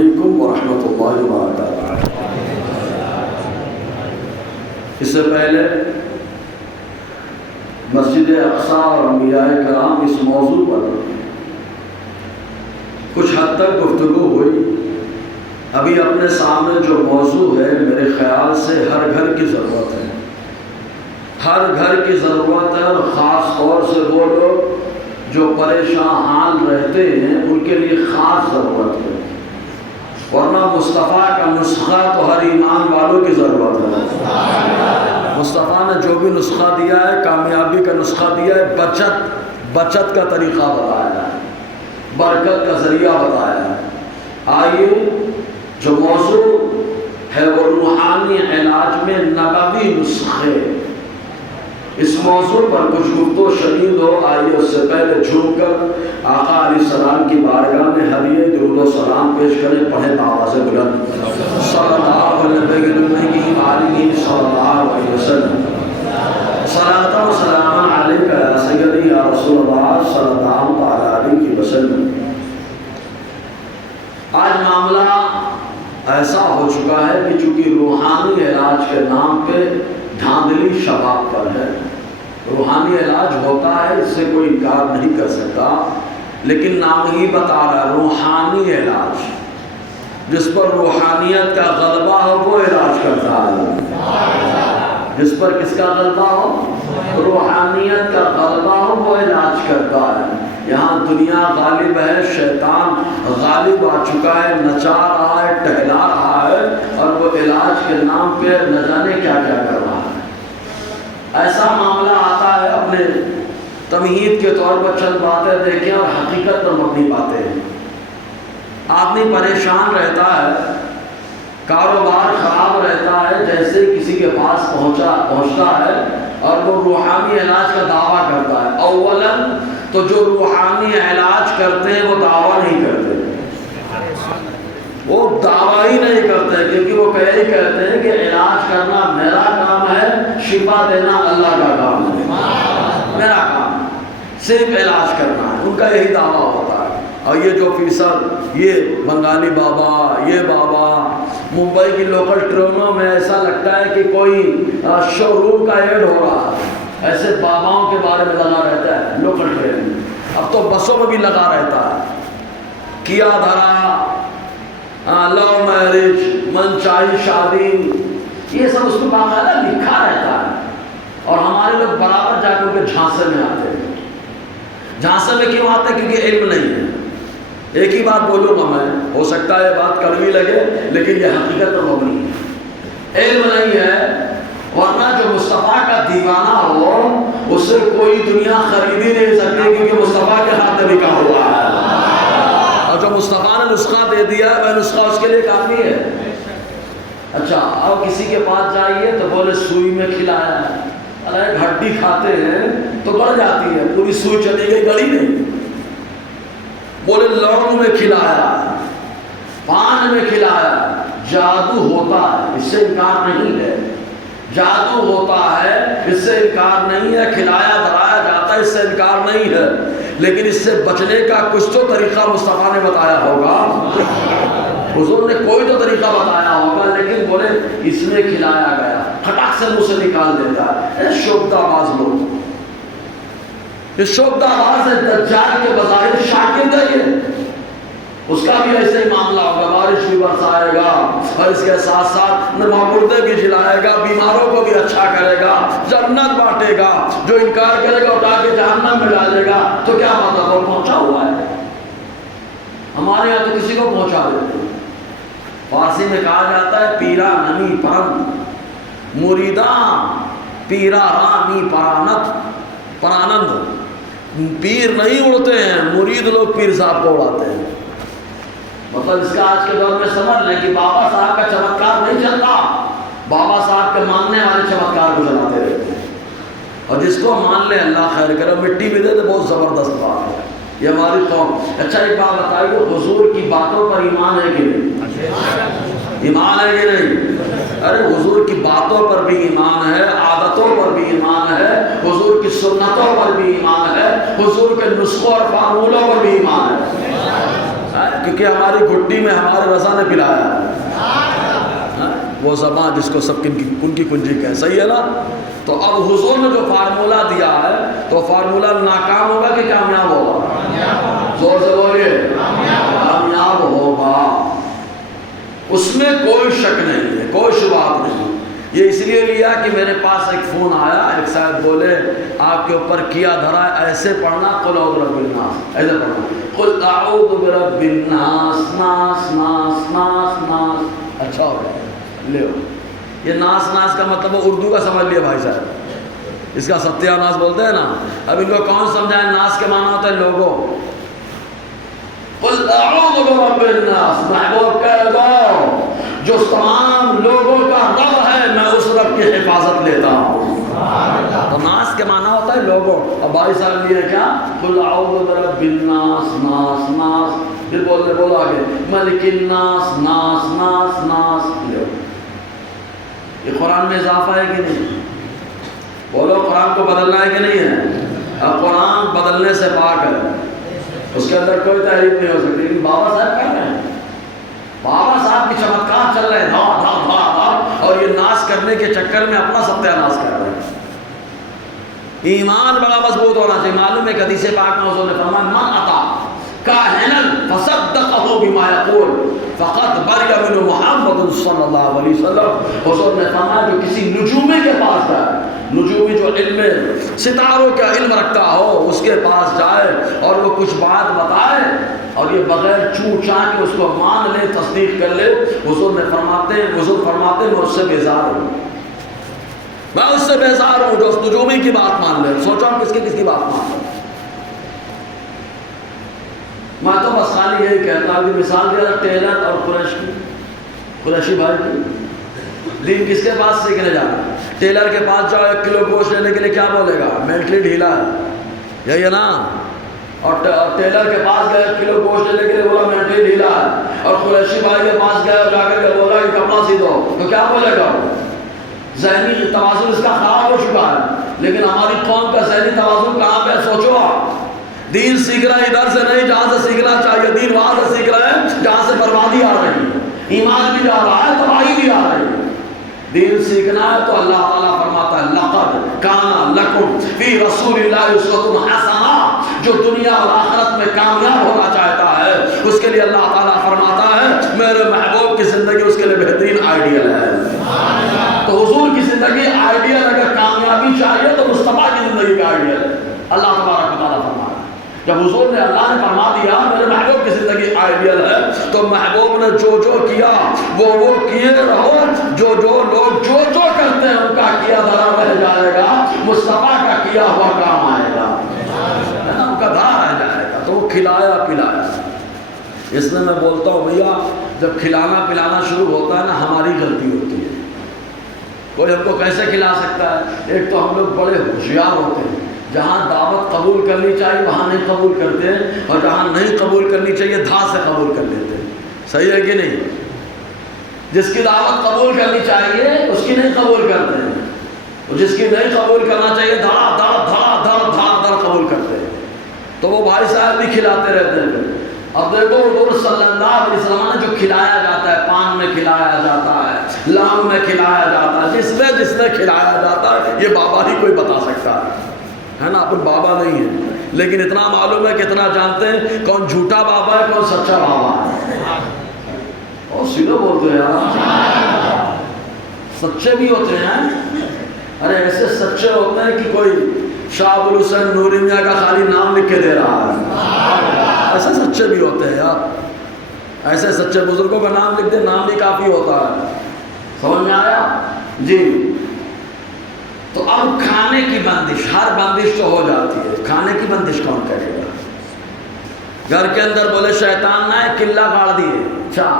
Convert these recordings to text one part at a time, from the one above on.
علیکم ورحمۃ اللہ وبرکاتہ۔ اس سے پہلے مسجد اقصیٰ اور انبیاء کرام اس موضوع پر کچھ حد تک گفتگو ہوئی۔ ابھی اپنے سامنے جو موضوع ہے میرے خیال سے ہر گھر کی ضرورت ہے، ہر گھر کی ضرورت ہے، اور خاص طور سے وہ لوگ جو پریشان حال رہتے ہیں ان کے لیے خاص ضرورت ہے، ورنہ مصطفیٰ کا نسخہ تو ہر ایمان والوں کی ضرورت ہے۔ مصطفیٰ نے جو بھی نسخہ دیا ہے، کامیابی کا نسخہ دیا ہے، بچت کا طریقہ بتایا ہے، برکت کا ذریعہ بتایا ہے۔ آئیے جو موضوع ہے وہ روحانی علاج میں نبوی نسخے، اس موضوع پر کچھ گفت و شنید ہو۔ آئیے اس سے پہلے جھوم کر آقا علیہ السلام کی بارگاہ میں ہدیہ درود و سلام پیش کریں۔ پڑھیں آواز بلند صلی اللہ علیہ وسلم، صلاۃ و سلام علیک یا سیدی یا رسول اللہ صلی اللہ علیہ وسلم۔ آج معاملہ ایسا ہو چکا ہے کہ چونکہ روحانی علاج کے نام پہ دھاندلی شباب پر ہے۔ روحانی علاج ہوتا ہے، اس سے کوئی انکار نہیں کر سکتا، لیکن نام ہی بتا رہا ہے روحانی علاج۔ جس پر روحانیت کا غلبہ ہو وہ علاج کرتا ہے، جس پر کس کا غلبہ ہو؟ روحانیت کا غلبہ ہو وہ علاج کرتا ہے۔ یہاں دنیا غالب ہے، شیطان غالب آ چکا ہے، نچا رہا ہے، ٹہلا رہا ہے، اور وہ علاج کے نام پہ نہ جانے کیا کیا کر رہا ہے۔ ایسا معاملہ آتا ہے، اپنے تمہید کے طور پر چند باتیں دیکھیں اور حقیقت پر مبنی باتیں ہیں۔ آدمی پریشان رہتا ہے، کاروبار خراب رہتا ہے، جیسے کسی کے پاس پہنچتا ہے اور وہ روحانی علاج کا دعویٰ کرتا ہے۔ اولاً تو جو روحانی علاج کرتے ہیں وہ دعویٰ نہیں کرتے، وہ دعویٰ ہی نہیں کرتے، کیونکہ وہ کہتے ہیں کہ علاج کرنا میرا کام ہے، شفا دینا اللہ کا کام ہے، میرا کام صرف علاج کرنا ہے، ان کا یہی دعویٰ ہوتا ہے۔ اور یہ جو فیصد یہ بنگالی بابا، یہ بابا، ممبئی کی لوکل ٹرینوں میں ایسا لگتا ہے کہ کوئی شو روم کا ایڈ ہو رہا ہے، ایسے باباؤں کے بارے میں لگا رہتا ہے لوکل ٹرین میں، اب تو بسوں میں بھی لگا رہتا ہے، کیا دھرا، لو میرج، من چاہی شادی، یہ سب اس میں باقاعدہ لکھا رہتا ہے۔ اور ہمارے لوگ برابر جا کر کے جھانسے میں آتے ہیں۔ جھانسے میں کیوں آتے ہیں؟ کیونکہ علم نہیں ہے۔ ایک ہی بات بولوں گا میں، ہو سکتا ہے بات کڑوی لگے لیکن یہ حقیقت تو مبنی ہے، علم نہیں ہے، ورنہ جو مصطفیٰ کا دیوانہ ہو اسے کوئی دنیا خرید ہی نہیں سکتی، کیونکہ مصطفیٰ کے ہاتھ میں لکھا ہوا ہے، اور جو مصطفیٰ نے نسخہ دے دیا ہے وہ نسخہ اس کے لیے کافی ہے۔ اچھا، اب کسی کے پاس جائیے تو بولے سوئی میں کھلایا ہے، ارے ہڈی کھاتے ہیں تو بڑھ جاتی ہے، پوری سوئی چلی گئی گلی نہیں۔ بولے لونگ میں کھلایا، پان میں کھلایا، جادو ہوتا ہے، اس سے انکار نہیں ہے، جادو ہوتا ہے، اس سے انکار نہیں ہے، کھلایا دھرایا جاتا ہے، اس سے انکار نہیں ہے، لیکن اس سے بچنے کا کچھ تو طریقہ مصطفیٰ نے بتایا ہوگا، حضور نے کوئی تو طریقہ بتایا ہوگا، لیکن بولے اس میں کھلایا گیا، کھٹاک سے منہ سے نکال دیتا ہے۔ شوبدہ باز لوگ، یہ شوبدہ باز ہے، دجال کے بظاہر شاکر ہے، یہ اس کا بھی ایسے ہی معاملہ ہوگا، بارش بھی برسائے گا اور اس کے ساتھ ساتھ مردے بھی جلائے گا، بیماروں کو بھی اچھا کرے گا، جنت بانٹے گا، جو انکار کرے گا اٹھا کے جہنم میں ڈالے گا، تو کیا مطلب وہ پہنچا ہوا ہے؟ ہمارے یہاں تو کسی کو پہنچا دیتے ہیں۔ فارسی میں کہا جاتا ہے پیرا نمی پرند، مریداں پیرا رانی پرانند، پیر نہیں اڑتے ہیں، مرید لوگ پیر صاحب کو اڑاتے ہیں۔ مطلب اس کا آج کے دور میں سمجھ لیں کہ بابا صاحب کا چمتکار نہیں چلتا، بابا صاحب کے ماننے والے چمتکار کو چلاتے رہتے ہیں، اور جس کو مان لے اللہ خیر کرے، مٹی بھی دے دے، بہت زبردست بات ہے یہ ہماری قوم۔ اچھا ایک بات بتائیے، حضور کی باتوں پر ایمان ہے کہ نہیں؟ ایمان ہے کہ نہیں؟ ارے حضور کی باتوں پر بھی ایمان ہے، عادتوں پر بھی ایمان ہے، حضور کی سنتوں پر بھی ایمان ہے، حضور کے نسخوں اور فارمولوں پر بھی ایمان ہے، کیونکہ ہماری گھٹی میں ہمارے رضا پلایا ہے، وہ زبان جس کو سب ان کی کنجی کہے، صحیح ہے نا؟ تو اب حضور نے جو فارمولہ دیا ہے تو فارمولہ ناکام ہوگا کہ کامیاب ہوگا؟ زور سے بولیے، کامیاب ہوگا، اس میں کوئی شک نہیں ہے، کوئی شبہات نہیں۔ یہ اس لیے لیا کہ میرے پاس ایک فون آیا، ایک صاحب بولے آپ کے اوپر کیا دھرا ہے، ایسے پڑھنا قل اعوذ برب الناس، ایسے پڑھنا قل اعوذ برب الناس، ناس ناس ناس ناس۔ اچھا ہو گیا، لے یہ ناس ناس کا مطلب اردو کا سمجھ لیا بھائی صاحب، اس کا ستیہ ناس بولتے ہیں نا، اب ان کو کون سمجھائے؟ ناس کے معنی ہوتا ہے لوگوں۔ قل اعوذ برب الناس، محبوب کہہ دو جو تمام لوگوں کا رب ہے میں اس رب کی حفاظت لیتا ہوں۔ تو ناس کے معنی ہوتا ہے لوگوں۔ اب بھائی صاحب یہ کیا؟ قل اعوذ برب الناس، ناس ناس، پھر بولو آگے ملک الناس، ناس ناس ناس۔ یہ قرآن میں اضافہ ہے کہ نہیں؟ بولو قرآن کو بدلنا ہے کہ نہیں ہے؟ اب قرآن بدلنے سے پاک ہے، اس کے اندر کوئی تحریف نہیں ہو سکتی، لیکن بابا صاحب کر رہے ہیں، بابا صاحب کی چمتکار چل رہے ہیں، دھا دھا دھا دھا، اور یہ ناس کرنے کے چکر میں اپنا ستیہ ناس کر رہے ہیں۔ ایمان بڑا مضبوط ہونا چاہیے۔ معلوم ہے کہ حدیث پاک میں حضور نے فرمایا من اتا کاہنا فصدقه بما يقول فقد برئ منه محمد صلی اللہ علیہ وسلم۔ حضور نے فرمایا جو کسی نجومی کے پاس جائے، نجومی جو علم ستاروں کا علم رکھتا ہو اس کے پاس جائے اور وہ کچھ بات بتائے اور یہ بغیر چوں چاں کے اس کو مان لے، تصدیق کر لے، حضور فرماتے میں اس سے بیزار ہوں، میں اس سے بیزار ہوں جو اس نجومی کی بات مان لے۔ سوچو ہم کس کی بات مان لیں؟ میں تو بس خالی یہی کہتا ہوں کہ مثال دیا ٹیلر اور قریشی بھائی کی دین کس کے پاس سیکھنے جانا؟ ٹیلر کے پاس جاؤ 1 کلو گوشت لینے کے لیے کیا بولے گا؟ مینٹلی ڈھیلا ہے، یہی ہے نا؟ اور ٹیلر کے پاس گئے 1 کلو گوشت لینے کے لیے بولا مینٹلی ڈھیلا ہے، اور قریشی بھائی کے پاس گئے اور جا کر کے بولا کہ کپڑا سی دو، تو کیا بولے گا؟ ذہنی توازن اس کا خراب ہو چکا ہے۔ لیکن ہماری قوم کا ذہنی توازن کہاں پہ؟ سوچو آپ، دین سیکھ رہا ہے ادھر سے نہیں جہاں سے سیکھنا چاہیے، دین وہاں سے سیکھ رہے ہیں جہاں سے بربادی آ رہی ہے، ایمان بھی جا رہا ہے، تباہی بھی آ رہی ہے۔ دین سیکھنا ہے تو اللہ تعالیٰ فرماتا ہے لقد کان لکم فی رسول اللہ اسوۃ حسنہ، جو دنیا اور آخرت میں کامیاب ہونا چاہتا ہے اس کے لیے اللہ تعالیٰ فرماتا ہے میرے محبوب کی زندگی اس کے لیے بہترین آئیڈیل ہے۔ تو حضور کی زندگی آئیڈیل، اگر کامیابی چاہیے تو مصطفیٰ کی زندگی کا آئیڈیل ہے۔ اللہ تبارک و تعالیٰ فرماتا ہے جب حضور نے اللہ نے فرما دیا میرے محبوب کی زندگی آئیڈیل ہے تو محبوب نے جو کیا وہ کیے رہو، جو لوگ جو کرتے ہیں ان کا کیا دھرا رہ جائے گا، مصطفیٰ کا کیا ہوا کام آئے گا، ہے نا؟ ان کا دھرا رہ جائے گا۔ تو وہ کھلایا پلایا، اس میں بولتا ہوں بھیا جب کھلانا پلانا شروع ہوتا ہے نا ہماری غلطی ہوتی ہے۔ کوئی ہم کو کیسے کھلا سکتا ہے؟ ایک تو ہم لوگ بڑے ہوشیار ہوتے ہیں، جہاں دعوت قبول کرنی چاہیے وہاں نہیں قبول کرتے ہیں، اور جہاں نہیں قبول کرنی چاہیے دھا سے قبول کر لیتے ہیں، صحیح ہے کہ نہیں؟ جس کی دعوت قبول کرنی چاہیے اس کی نہیں قبول کرتے ہیں، اور جس کی نہیں قبول کرنا چاہیے دھڑا دھڑ قبول کرتے ہیں۔ تو وہ بھائی صاحب بھی کھلاتے رہتے ہیں۔ اب دیکھو حضور صلی اللہ علیہ وسلم نے جو کھلایا جاتا ہے، پان میں کھلایا جاتا ہے، لام میں کھلایا جاتا ہے، جس میں کھلایا جاتا ہے یہ بابا ہی کوئی بتا سکتا ہے نا؟ اپن بابا نہیں ہے لیکن اتنا معلوم ہے کہ اتنا جانتے ہیں کون جھوٹا بابا ہے کون سچا بابا ہے۔ اور سیدھا بولتے ہیں یار، سچے بھی ہوتے ہیں، ارے ایسے سچے ہوتے ہیں کہ کوئی شاہ ابو الحسین نوری میاں کا خالی نام لکھ کے دے رہا ہے، ایسے سچے بھی ہوتے ہیں یار، ایسے سچے بزرگوں کا نام لکھ دے، نام بھی کافی ہوتا ہے۔ سمجھ میں آیا جی؟ تو اب کھانے کی بندش، ہر بندش تو ہو جاتی ہے، کھانے کی بندش کون کرے گا؟ گھر کے اندر بولے شیطان نہ ہے قلعہ گاڑ دیے، اچھا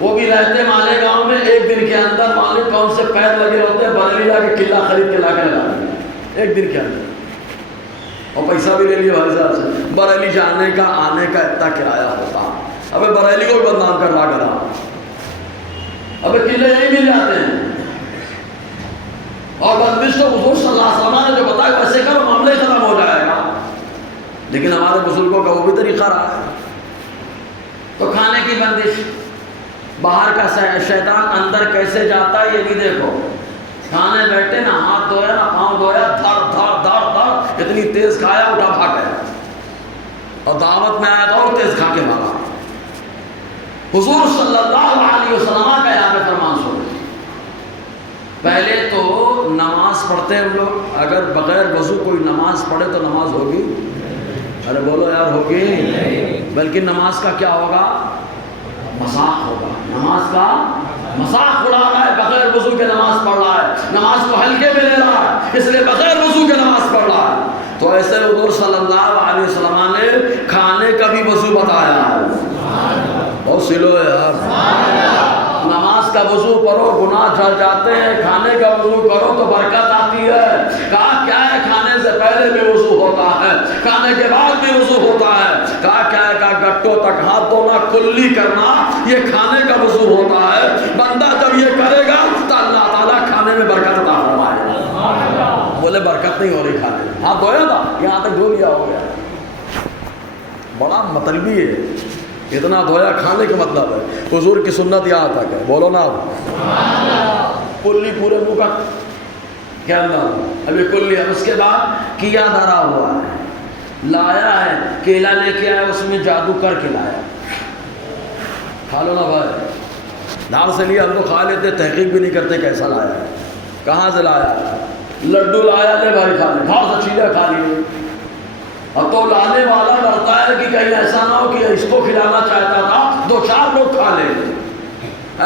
وہ بھی رہتے مالے گاؤں میں، ایک دن کے اندر مالک کون سے پیر لگے ہوتے ہیں بریلی جا کے قلعہ خرید کے لا کے لگا دیا ایک دن کے اندر، اور پیسہ بھی لے لیا بھائی صاحب سے، بریلی جانے کا آنے کا اتنا کرایہ ہوتا، ابے بریلی کو بھی بدنام کروا کرا، ابے قلعے یہی مل جاتے ہیں۔ اور بندش تو حضور صلی اللہ علیہ وسلم نے جو بتایا ویسے کرو معاملے ختم ہو جائے گا، لیکن ہمارے بزرگوں کا وہ بھی طریقہ رہا ہے۔ تو کھانے کی کی بندش، باہر کا شیطان اندر کیسے جاتا ہے یہ بھی دیکھو. کھانے بیٹھے نا، ہاتھ دھویا نا، پاؤں دھویا، دھر دھر دھر دھر اتنی تیز کھایا، اٹھا بھاگ گیا. اور دعوت میں آیا تو اور تیز کھا کے بھاگا. حضور صلی اللہ علیہ وسلم کا یہاں پہ فرمان سنو. پہلے تو نماز پڑھتے ہم لوگ، اگر بغیر وضو کوئی نماز پڑھے تو نماز ہوگی؟ ارے بولو یار، ہوگی؟ بلکہ نماز کا کیا ہوگا؟ مذاق ہوگا. نماز کا مذاق اڑا رہا ہے، بغیر وضو کے نماز پڑھ رہا ہے، نماز کو ہلکے میں لے رہا ہے، اس لیے بغیر وضو کے نماز پڑھ رہا ہے. تو ایسے حضور صلی اللہ علیہ وسلم نے کھانے کا بھی وضو بتایا ہے. بہت سلو یار. نماز کا وضو کرو گناہ جھڑ جاتے ہیں، کھانے کا وضو کرو تو برکت آتی ہے. کہا کیا ہے؟ کھانے سے پہلے بھی وضو ہوتا ہے، کھانے کے بعد بھی وضو ہوتا ہے. کہا کیا ہے؟ کہا گٹوں تک ہاتھ دھونا، کلی کرنا، یہ کھانے کا وضو ہوتا ہے. بندہ جب یہ کرے گا تو اللہ تعالیٰ کھانے میں برکت عطا فرمائے گا. بولے برکت نہیں ہو رہی کھانے میں. ہاں دھویا تھا، یہاں تک دھو لیا، ہو گیا. بڑا مطلبی ہے، اتنا دھویا کھانے کا مطلب ہے. حضور کی سنت یہاں تک ہے. بولو نا کلی پورے منہ کا کیا اندر ابھی کلی ہے. اس کے بعد کیا دھرا ہوا ہے، لایا ہے کیلا لے کے آیا، اس میں جادو کر کے لایا. کھا لو نا بھائی. دھار سے لیا ہم تو کھا لیتے، تحقیق بھی نہیں کرتے کیسا لایا ہے، کہاں سے لایا. لڈو لایا، لے بھائی کھا لے. کھاؤ سچی لے، کھا لیے. اب تو لانے والا ڈرتا ہے کہ کہیں ایسا نہ ہو کہ اس کو کھلانا چاہتا تھا، 2-4 لوگ کھا لیں،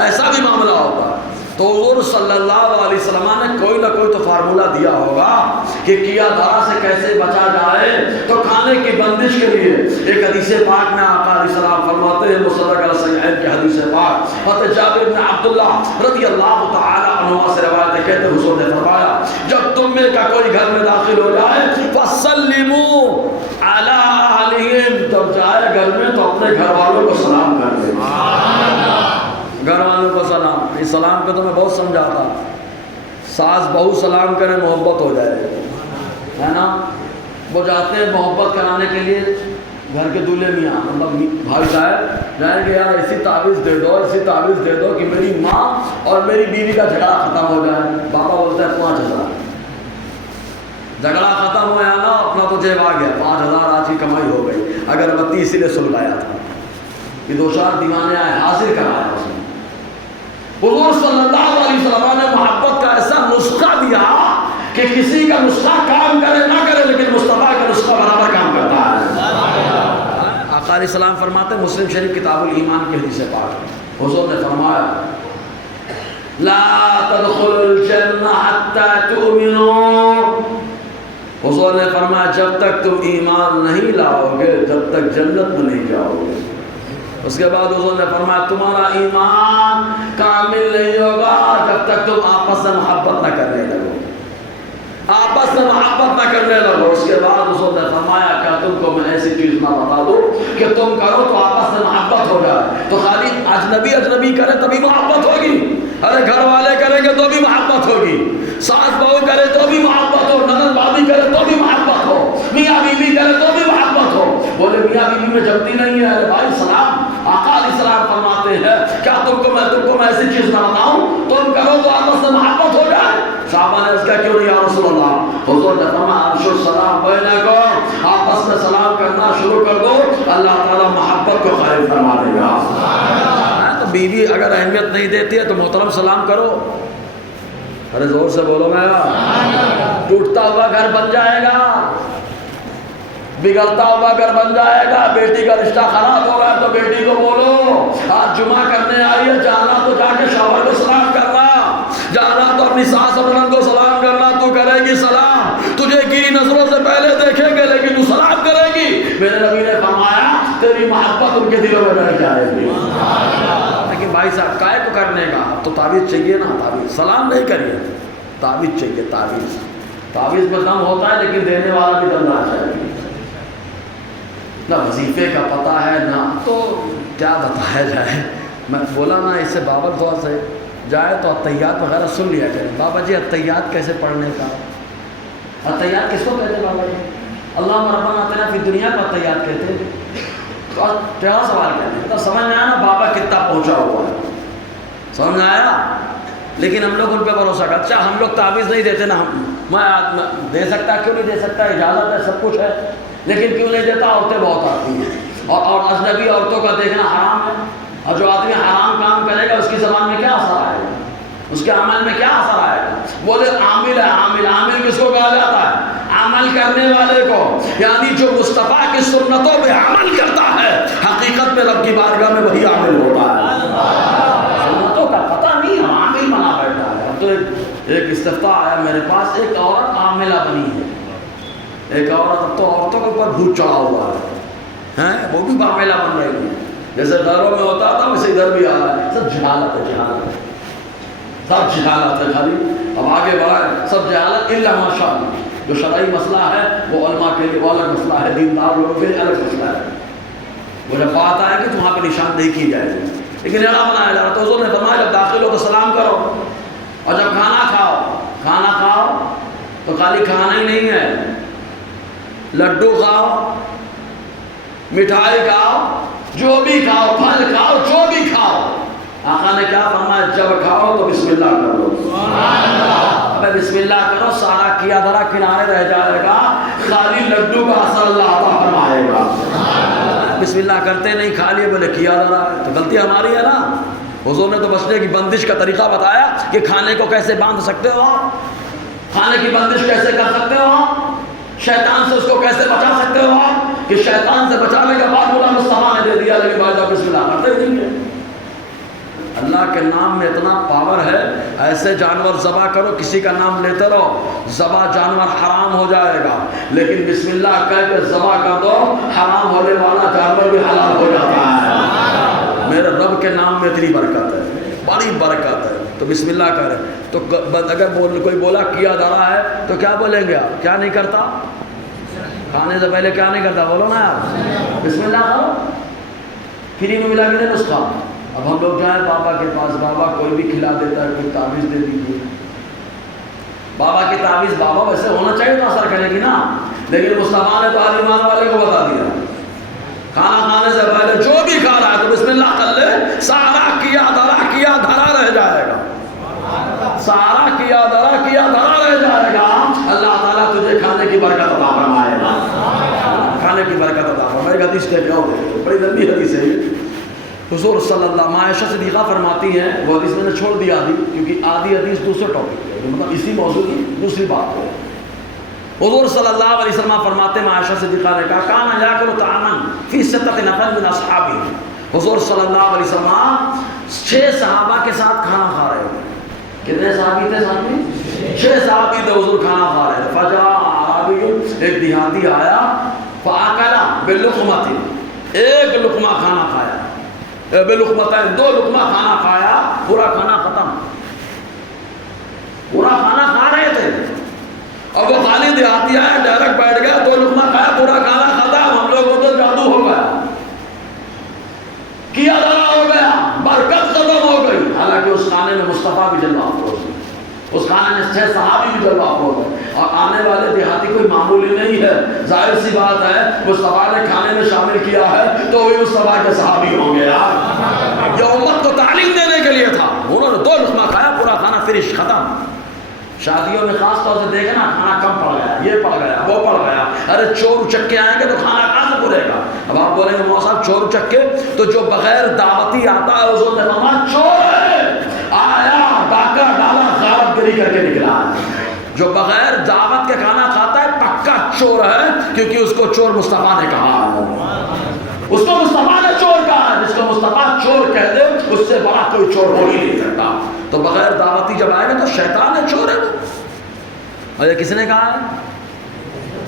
ایسا بھی معاملہ ہوتا. تو حضور صلی اللہ علیہ وسلم نے کوئی نہ کوئی تو فارمولہ دیا ہوگا کہ کیا دھرا سے کیسے بچا جائے. تو کھانے کی بندش کے لیے ایک حدیث پاک میں آقا علیہ السلام فرماتے ہیں، مصدق علی صحیحین کی حدیث پاک، حضرت جابر بن عبداللہ رضی اللہ تعالی عنہ سے روایت ہے، کہتے ہیں حضور نے فرمایا جب تم میں کا کوئی گھر میں داخل ہو جائے فَسَلِّمُوا عَلَىٰ أَهْلِهِمْ، جب جائے گھر میں تو اپنے گھر والوں کو سلام کر دے. گھر والوں کو سلام. اس سلام کو تو میں بہت سمجھاتا، ساس بہو سلام کرے محبت ہو جائے، ہے نا. وہ جاتے ہیں محبت کرانے کے لیے گھر کے دولہے میاں، مطلب بھائی صاحب جائیں گے، یار ایسی تعویذ دے دو، ایسی تعویذ دے دو کہ میری ماں اور میری بیوی کا جھگڑا ختم ہو جائے. بابا بولتا ہے 5000. جھگڑا ختم ہو یا نا، اپنا تو جیب آ گیا، 5000 آج کی کمائی ہو گئی. اگربتی اسی لیے سلگایا تھا، یہ 2-4 دیوانے آئے، حاضر کرایا اس نے. حضور صلی اللہ علیہ وسلم نے محبت کا ایسا نسخہ دیا کہ کسی کا نسخہ کام کرے نہ کرے لیکن مصطفیٰ کا نسخہ برابر کام کرتا ہے. آقا علیہ السلام فرماتے ہیں، مسلم شریف کتاب الایمان کی حدیث پاک، حضور نے فرمایا لا تدخلوا الجنہ حتی تؤمنوا. حضور نے فرمایا جب تک تم ایمان نہیں لاؤ گے جب تک جنت میں نہیں جاؤ گے. اس کے بعد حضور نے فرمایا تمہارا ایمان کامل نہیں ہوگا جب تک تم آپس میں محبت نہ کرنے لگو، آپس میں محبت نہ کرنے لگو. اس کے بعد حضور نے فرمایا کیا تم کو میں ایسی چیز نہ بتا دوں کہ تم کرو تو آپس میں محبت ہو جائے. تو خالی اجنبی کرے تبھی محبت ہوگی، ارے گھر والے کریں گے تو بھی محبت ہوگی، ساس بہو کرے تو بھی محبت ہو، نند بھابھی کرے تو بھی محبت ہو، میاں بیوی کرے تو بھی محبت ہو. بولے میاں بیوی میں جمتی نہیں ہے، ارے بھائی سلام. آقا علیہ السلام فرماتے ہیں کیا تم کو میں ایسی چیز نہ بتاؤں تم کرو تو آپس میں محبت ہو جائے. صحابہ نے اس کا کیوں نہیں یا رسول اللہ. حضور نے فرمایا افشوا السلام بینکم، آپس میں سلام کرنا شروع کر دو، اللہ تعالیٰ محبت کو قائم فرما دے گا. تو بیوی اگر اہمیت نہیں دیتی ہے تو محترم سلام کرو. ارے زور سے بولو نا. ٹوٹتا ہوا گھر بن جائے گا، بگڑتا ہوا گھر بن جائے گا. بیٹی کا رشتہ خراب ہو رہا ہے تو بیٹی کو بولو آج جمعہ کرنے آئی ہے، جانا تو جا کے شوہر کو سلام کرنا، جانا تو اپنی ساس اور نند کو سلام کرنا. تو کرے گی سلام، تجھے گیری نظروں سے پہلے دیکھیں گے لیکن تو سلام کرے گی. میرے نبی نے فرمایا تیری محبت ان کے دلوں میں بیٹھ جائے گی. لیکن بھائی صاحب کائے کو کرنے کا تو تعویذ چاہیے نا. تعویذ سلام نہیں کریے، تعویذ چاہیے. تعویذ میں دم ہوتا ہے لیکن دینے والا بھی دم نہ چاہیے. نہ وظیفے کا پتہ ہے نہ تو کیا بتایا جائے. میں بولا نا اس سے بابر دعا سے جائے تو التحیات وغیرہ سن لیا کریں. بابا جی التحیات کیسے پڑھنے کا؟ التحیات کس کو کہتے ہیں بابا جی؟ اللہم ربنا آتنا فی الدنیا کو التحیات کہتے ہیں. تو کیا سوال کہتے ہیں؟ تو سمجھ میں آیا نا. بابا پہنچا ہوا ہے. سمجھ آیا؟ لیکن ہم لوگ ان پہ بھروسہ کرتے. اچھا ہم لوگ تعویذ نہیں دیتے نا. میں دے سکتا, کیوں نہیں دے سکتا, اجازت ہے, سب کچھ ہے, لیکن کیوں نہیں دیتا؟ عورتیں بہت آتی ہیں اور اجنبی عورتوں کا دیکھنا حرام ہے. اور جو آدمی حرام کام کرے گا اس کی زبان میں کیا اثر آئے گا, اس کے عمل میں کیا اثر آئے گا؟ بولے عامل ہے. عامل کس کو کہا جاتا ہے؟ عمل کرنے والے کو. یعنی جو مصطفیٰ کی سنتوں پہ عمل کرتا ہے حقیقت میں رب کی بارگاہ میں وہی عامل ہوتا ہے. سنتوں کا پتہ نہیں, عامل بنا بیٹھا ہے. اب تو ایک استفتاء آیا میرے پاس, ایک عورت عاملہ بنی ہے. ایک عورت, اب تو عورتوں کے اوپر بھوت چڑھا ہوا ہے, وہ بھی عاملہ بن رہی ہے. جیسے گھروں میں ہوتا تھا ویسے ادھر بھی آ رہا ہے. سب جہالت ہے, سب جہالت ہے. خالی اب آگے بڑھا ہے, سب جہالت الا ماشاء اللہ. جو شرعی مسئلہ ہے وہ علماء کے لیے الگ مسئلہ ہے, دیندار لوگوں کے لیے الگ مسئلہ ہے. وہ جب بات آئے گی تو وہاں پہ نشاندہی کی جائے گی. لیکن ایڑا بنایا جا رہا. تو حضور نے فرمایا جب داخل ہو تو سلام کرو, اور جب کھانا کھاؤ تو خالی کھانا ہی نہیں ہے, لڈو کھاؤ, مٹھائی کھاؤ, جو بھی کھاؤ, پھل کھاؤ, جو بھی کھاؤ. آقا نے کیا فرمایا, جب کھاؤ تو بسم اللہ کرو. ابے بسم اللہ کرو, سارا کیا دھرا کنارے رہ جائے گا, خالی لڈو کا اثر اللہ عطا فرمائے گا. بسم اللہ کرتے نہیں, کھا لیے بولے کیا دھرا ہے, تو غلطی ہماری ہے نا. حضور نے تو بچنے کی بندش کا طریقہ بتایا کہ کھانے کو کیسے باندھ سکتے ہو آپ, کھانے کی بندش کیسے کر سکتے ہو آپ, شیطان سے اس کو کیسے بچا سکتے ہو آپ, کہ شیطان سے بچانے کا بعد بولا مصطفیٰ نے دے دیا, لیکن بعد بسم اللہ کرتے ہی نہیں ہے. اللہ کے نام میں اتنا پاور ہے. ایسے جانور ذبح کرو, کسی کا نام لیتے رہو, ذبح جانور حرام ہو جائے گا, لیکن بسم اللہ کہہ کے ذبح کر دو, حرام ہونے والا جانور بھی حلال ہو جاتا ہے. میرے رب کے نام میں اتنی برکت ہے, بڑی برکت ہے. تو بسم اللہ کرے. تو اگر کوئی بولا کیا دھرا ہے تو کیا بولیں گے آپ, کیا نہیں کرتا, کھانے سے پہلے کیا نہیں کرتا, بولو نا یار, بسم اللہ کرو. فری میں ملا کے نہیں نسخہ. اب ہم لوگ جائیں بابا کے پاس, بابا کوئی بھی کھلا دیتا ہے, کوئی تعویذ دے دیجیے. بابا کی تعویذ بابا ویسے ہونا چاہیے تو اثر کرے گی نا, لیکن مصطفیٰ نے تو ہر ایمان والے کو بتا دیا, کھانا کھانے سے پہلے جو بھی کھا رہا ہے تو بسم اللہ کر لے, سارا کیا دھرا رہ جائے گا, سارا کیا دھرا رہ جائے گا. اللہ تعالیٰ تجھے کھانے کی برکت عطا فرمائے گا, کھانے کی برکت عطا فرمائے گا. حدیث دیکھ لو, بڑی لمبی حدیث ہے یہ. حضور صلی اللہ علیہ وسلم, عائشہ صدیقہ فرماتی ہیں, وہ حدیث میں نے چھوڑ دیا آدھی, کیونکہ آدھی حدیث دوسرے ٹاپک ہے, مطلب اسی موضوع کی دوسری بات ہے. حضور صلی اللہ علیہ وسلم فرماتے ہیں, عائشہ صدیقہ نے کہا, کان یاکل طعاما فی ستۃ نفر من اصحابہ. حضور صلی اللہ علیہ وسلم 6 صحابہ کے ساتھ کھانا کھا رہے تھے. کتنے صحابی تھے صحابی؟ 6 صحابی تھے. حضور کھانا کھا رہے تھے. فجاء اعرابی, ایک دیہاتی آیا, فاکل بلقمۃ, ایک لقمہ کھانا کھایا, بلقمتین, 2 لقمہ کھانا کھایا, پورا کھانا ختم. پورا کھانا کھا رہے تھے, اب وہ خالی دیہاتی آیا, ڈائریکٹ بیٹھ گیا, 2 لقمہ کھایا, پورا کھانا ختم. ہم لوگوں کو جادو ہو گیا, کیا دھرا ہو گیا, برکت ختم ہو گئی. حالانکہ اس کھانے میں مصطفیٰ بھی جلوہ افروز ہے, اس کھانے میں 6 صحابی بھی جلوہ افروز ہے. اور آنے والے دیہاتی کوئی معمولی نہیں ہے, ظاہر سی بات ہے, مصطفیٰ نے کھانے میں شامل کیا ہے تو وہی مصطفیٰ کے صحابی ہوں گے یار. یہ امت کو تعلیم دینے کے لیے تھا. انہوں نے 2 لقمہ کھایا, پورا کھانا فنش ختم. شادیوں میں خاص طور سے دیکھیں نا, کھانا کم پڑ گیا, یہ پڑ گیا, وہ پڑ گیا. ارے چور اچکے آئیں گے تو کھانا کہاں سے پورے گا. اب آپ بولیں گے مولوی صاحب چور اچکے, تو جو بغیر دعوتی آتا ہے حضور نے فرمایا چور ہے, آیا ڈاکہ ڈالا, غارت گری کر کے نکلا. جو بغیر دعوت کے کھانا کھاتا ہے پکا چور ہے, کیونکہ اس کو چور مصطفیٰ نے کہا ہے, اس کو مصطفیٰ نے چور کہا ہے. جس کو مصطفیٰ چور کہہ دے اس سے بڑا کوئی چور ہو ہی نہیں سکتا. تو بغیر دعوتی جب آئے گا تو شیطان ہے, چور ہے وہ. اور یہ کس نے کہا ہے؟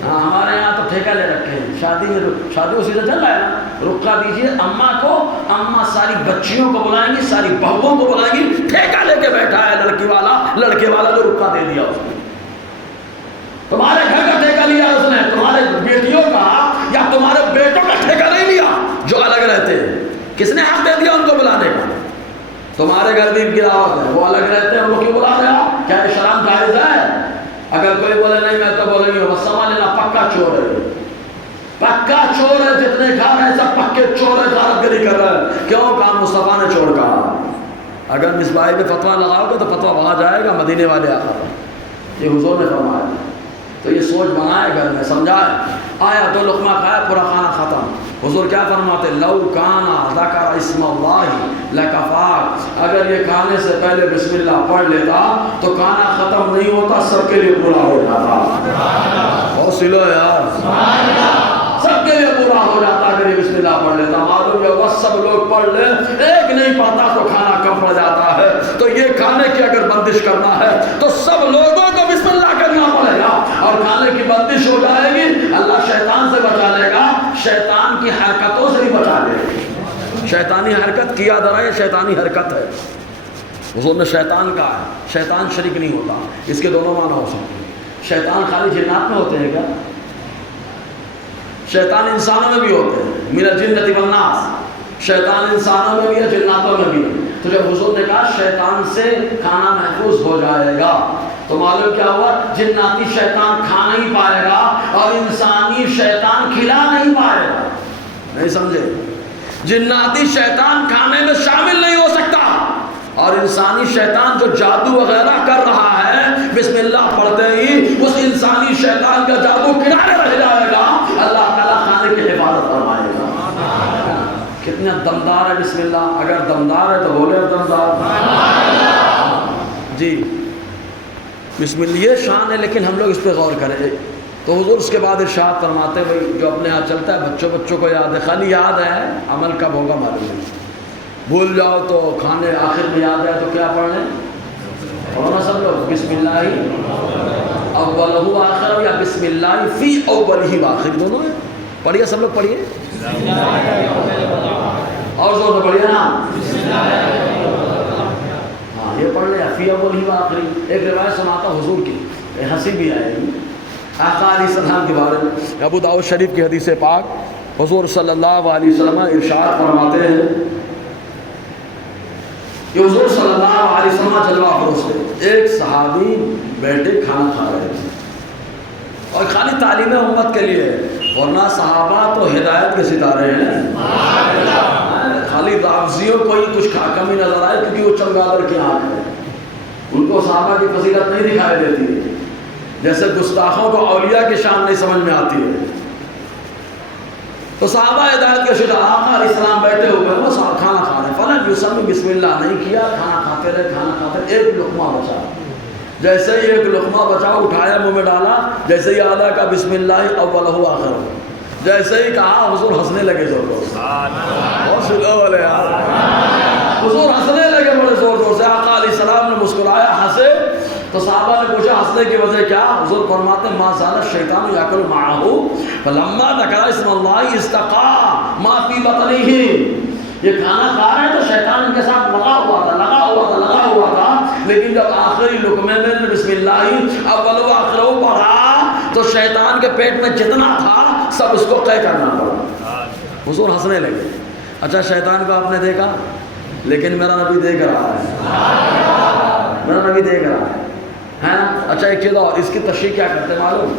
ہاں, ہمارے یہاں تو ٹھیکہ لے رکھے ہیں, شادی اسی سے چل رہا ہے نا. رکا دیجیے اماں کو, اماں ساری بچیوں کو بلائیں گی, ساری بہووں کو بلائیں گی, ٹھیکہ لے کے بیٹھا ہے لڑکی والا, لڑکے والا جو رکا دے دیا اس نے. تمہارے گھر کا ٹھیکہ لیا اس نے, تمہارے بیٹیوں کا یا تمہارے بیٹوں کا ٹھیکہ نہیں لیا جو الگ رہتے ہیں. کس نے حق دے دیا ان کو بلانے کا؟ تمہارے گھر بھی گراوت ہے, وہ الگ رہتے ہیں, ان کو کیوں بلا رہے ہو؟ کیا یہ شرم جائز ہے؟ اگر کوئی بولے نہیں میں تو بولیں گے بس سمجھ لینا پکا چور ہے, پکا چور ہے. جتنے کھا رہے ہیں سب پکے چور ہے, غارت گری کر رہے ہیں. کیوں؟ کام مصطفیٰ نے چور کہا. اگر مصباح میں فتویٰ لگاؤ گے تو فتویٰ وہاں جائے گا مدینے والے آقا پر. یہ حضور نے فرمایا. تو یہ سوچ بنائے گھر میں, سمجھائے. آیا 2 لقمہ کھایا, پورا کھانا ختم. حضور کیا فرماتے, لو کانا ذکر اسم اللہ لکفاک, اگر یہ کھانے سے پہلے بسم اللہ پڑھ لیتا تو کھانا ختم نہیں ہوتا, سب کے لیے پورا ہو جاتا. حوصلہ یار, سب کے لیے پورا ہو جاتا اگر یہ بسم اللہ پڑھ لیتا. معلوم ہے وہ سب لوگ پڑھ لیں, ایک نہیں پڑھتا تو کھانا کم پڑ جاتا ہے. تو یہ کھانے کی اگر بندش کرنا ہے تو سب لوگوں کو بسم اللہ کرنا پڑے گا, اور کھانے کی بندش ہو جائے گی. اللہ شیطان سے بچا لے گا, شیطان کی حرکتوں سے بھی بچا لے گا. شیطانی حرکت کیا درا یہ شیطانی حرکت ہے. حضور نے شیطان کہا ہے, شیطان شریک نہیں ہوتا. اس کے دونوں معنی ہو سکتے ہیں. شیطان خالی جنات میں ہوتے ہیں کیا؟ شیطان انسانوں میں بھی ہوتے ہیں. من الجنۃ والناس, شیطان انسانوں میں بھی ہے, جناتوں میں بھی ہے. تو جب حضور نے کہا شیطان سے کھانا محفوظ ہو جائے گا, تو معلوم کیا ہوا, جناتی شیطان کھا نہیں پائے گا اور انسانی شیطان کھلا نہیں پائے گا. نہیں سمجھے؟ جناتی شیطان کھانے میں شامل نہیں ہو سکتا, اور انسانی شیطان جو جادو وغیرہ کر رہا ہے بسم اللہ پڑھتے ہی اس انسانی شیطان کا جادو کنارے رہ جائے گا. اللہ تعالیٰ کھانے کی حفاظت فرمائے گا. کتنا دمدار ہے بسم اللہ. اگر دمدار ہے تو بولے دمدار. جی بسم اللہ یہ شان ہے, لیکن ہم لوگ اس پہ غور کریں. تو حضور اس کے بعد ارشاد فرماتے ہیں, جو اپنے ہاں چلتا ہے بچوں کو یاد ہے, خالی یاد ہے, عمل کب ہوگا معلوم نہیں. بھول جاؤ تو کھانے آخر میں یاد ہے تو کیا پڑھ لیں؟ پڑھنا سب لوگ بسم اللہ اولہ آخر, یا بسم اللہ فی اولہ آخر, دونوں ہیں. پڑھیے سب لوگ پڑھیے, اور زور سے پڑھیے نا. ہاں یہ پڑھ لیا فی اولہ آخری. ایک روایت سناتا حضور کی, ہنسی بھی آئے گی. آقا علیہ السلام کے بارے میں ابو داؤد شریف کی حدیث پاک, حضور صلی اللہ علیہ وسلم ارشاد فرماتے ہیں کہ حضور صلی اللہ علیہ وسلم جلوہ فروش تھے. ایک صحابی بیٹھے کھانا کھا رہے تھے, اور خالی تعلیم امت کے لیے, ورنہ صحابہ تو ہدایت کے ستارے ہیں. خالی رافضیوں کو ہی کچھ کمی نظر آئے کیونکہ وہ چمگادر کی آنکھ ہے, ان کو صحابہ کی فضیلت نہیں دکھائی دیتی, جیسے گستاخوں کو اولیاء کی شان نہیں سمجھ میں آتی ہے. تو صحابہ ہدایت کے شکار. آقا علیہ السلام بیٹھے ہوئے وہ کھانا کھا رہے, فلاں یوسف نے بسم اللہ نہیں کیا, کھانا کھاتے رہے. ایک لقمہ بچا, جیسے ہی ایک لقمہ بچا اٹھایا منہ میں ڈالا, جیسے ہی آدھا کا بسم اللہ اولہ آخر, جیسے ہی کہا حضور ہنسنے لگے زور زور سے. بہت سلو والے یار, حضور ہنسنے لگے بڑے زور زور سے. آقا علیہ السلام نے مسکرایا, ہنسے. تو صحابہ نے پوچھا ہنسنے کی وجہ کیا؟ حضور فرماتے ما زال الشیطان یاکل معہ فلما ذکر اسم اللہ استقا ما فی بطنہ. یہ کھانا کھا رہے تو شیطان ان کے ساتھ لگا ہوا تھا, لیکن جب آخری لقمے میں بسم اللہ اول و آخر پڑھا تو شیطان کے پیٹ میں جتنا تھا سب اس کو طے کرنا پڑا. حضور ہنسنے لگے. اچھا شیطان کو آپ نے دیکھا, لیکن میرا نبی دیکھ رہا ہے, میرا نبی دیکھ رہا ہے نا. اچھا ایک چیز اور, اس کی تشریح کیا کرتے ہیں معلوم؟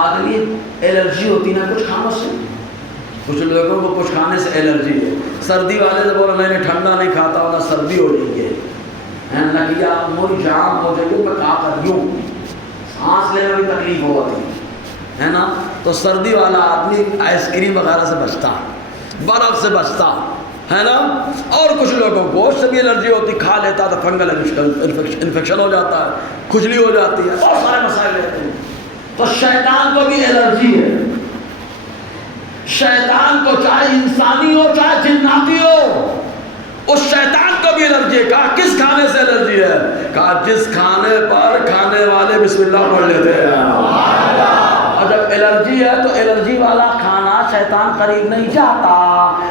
آدمی الرجی ہوتی نا کچھ کھانوں سے, کچھ لوگوں کو کچھ کھانے سے الرجی ہے. سردی والے سے بولا میں نے ٹھنڈا نہیں کھاتا, ورنہ سردی ہو جائیں گے, نہ کہ آپ موری جام ہو جائے گی, میں کہا کر یوں سانس لینے میں تکلیف ہوتی ہے نا. تو سردی والا آدمی آئس کریم وغیرہ سے بچتا, برف سے بچتا ہے نا. اور کچھ لوگوں کو گوشت سے بھی الرجی ہوتی, کھا لیتا تو فنگل انفیکشن ہو جاتا ہے, کھجلی ہو جاتی ہے, بہت سارے مسائل رہتے ہیں. تو شیطان کو بھی الرجی ہے. شیطان کو چاہے انسانی ہو چاہے جناتی ہو, اس شیطان کو بھی الرجی ہے. کہا کس کھانے سے الرجی ہے؟ کہا جس کھانے پر کھانے والے بسم اللہ پڑھ لیتے ہیں. اور جب الرجی ہے تو الرجی والا کھانا شیطان قریب نہیں جاتا,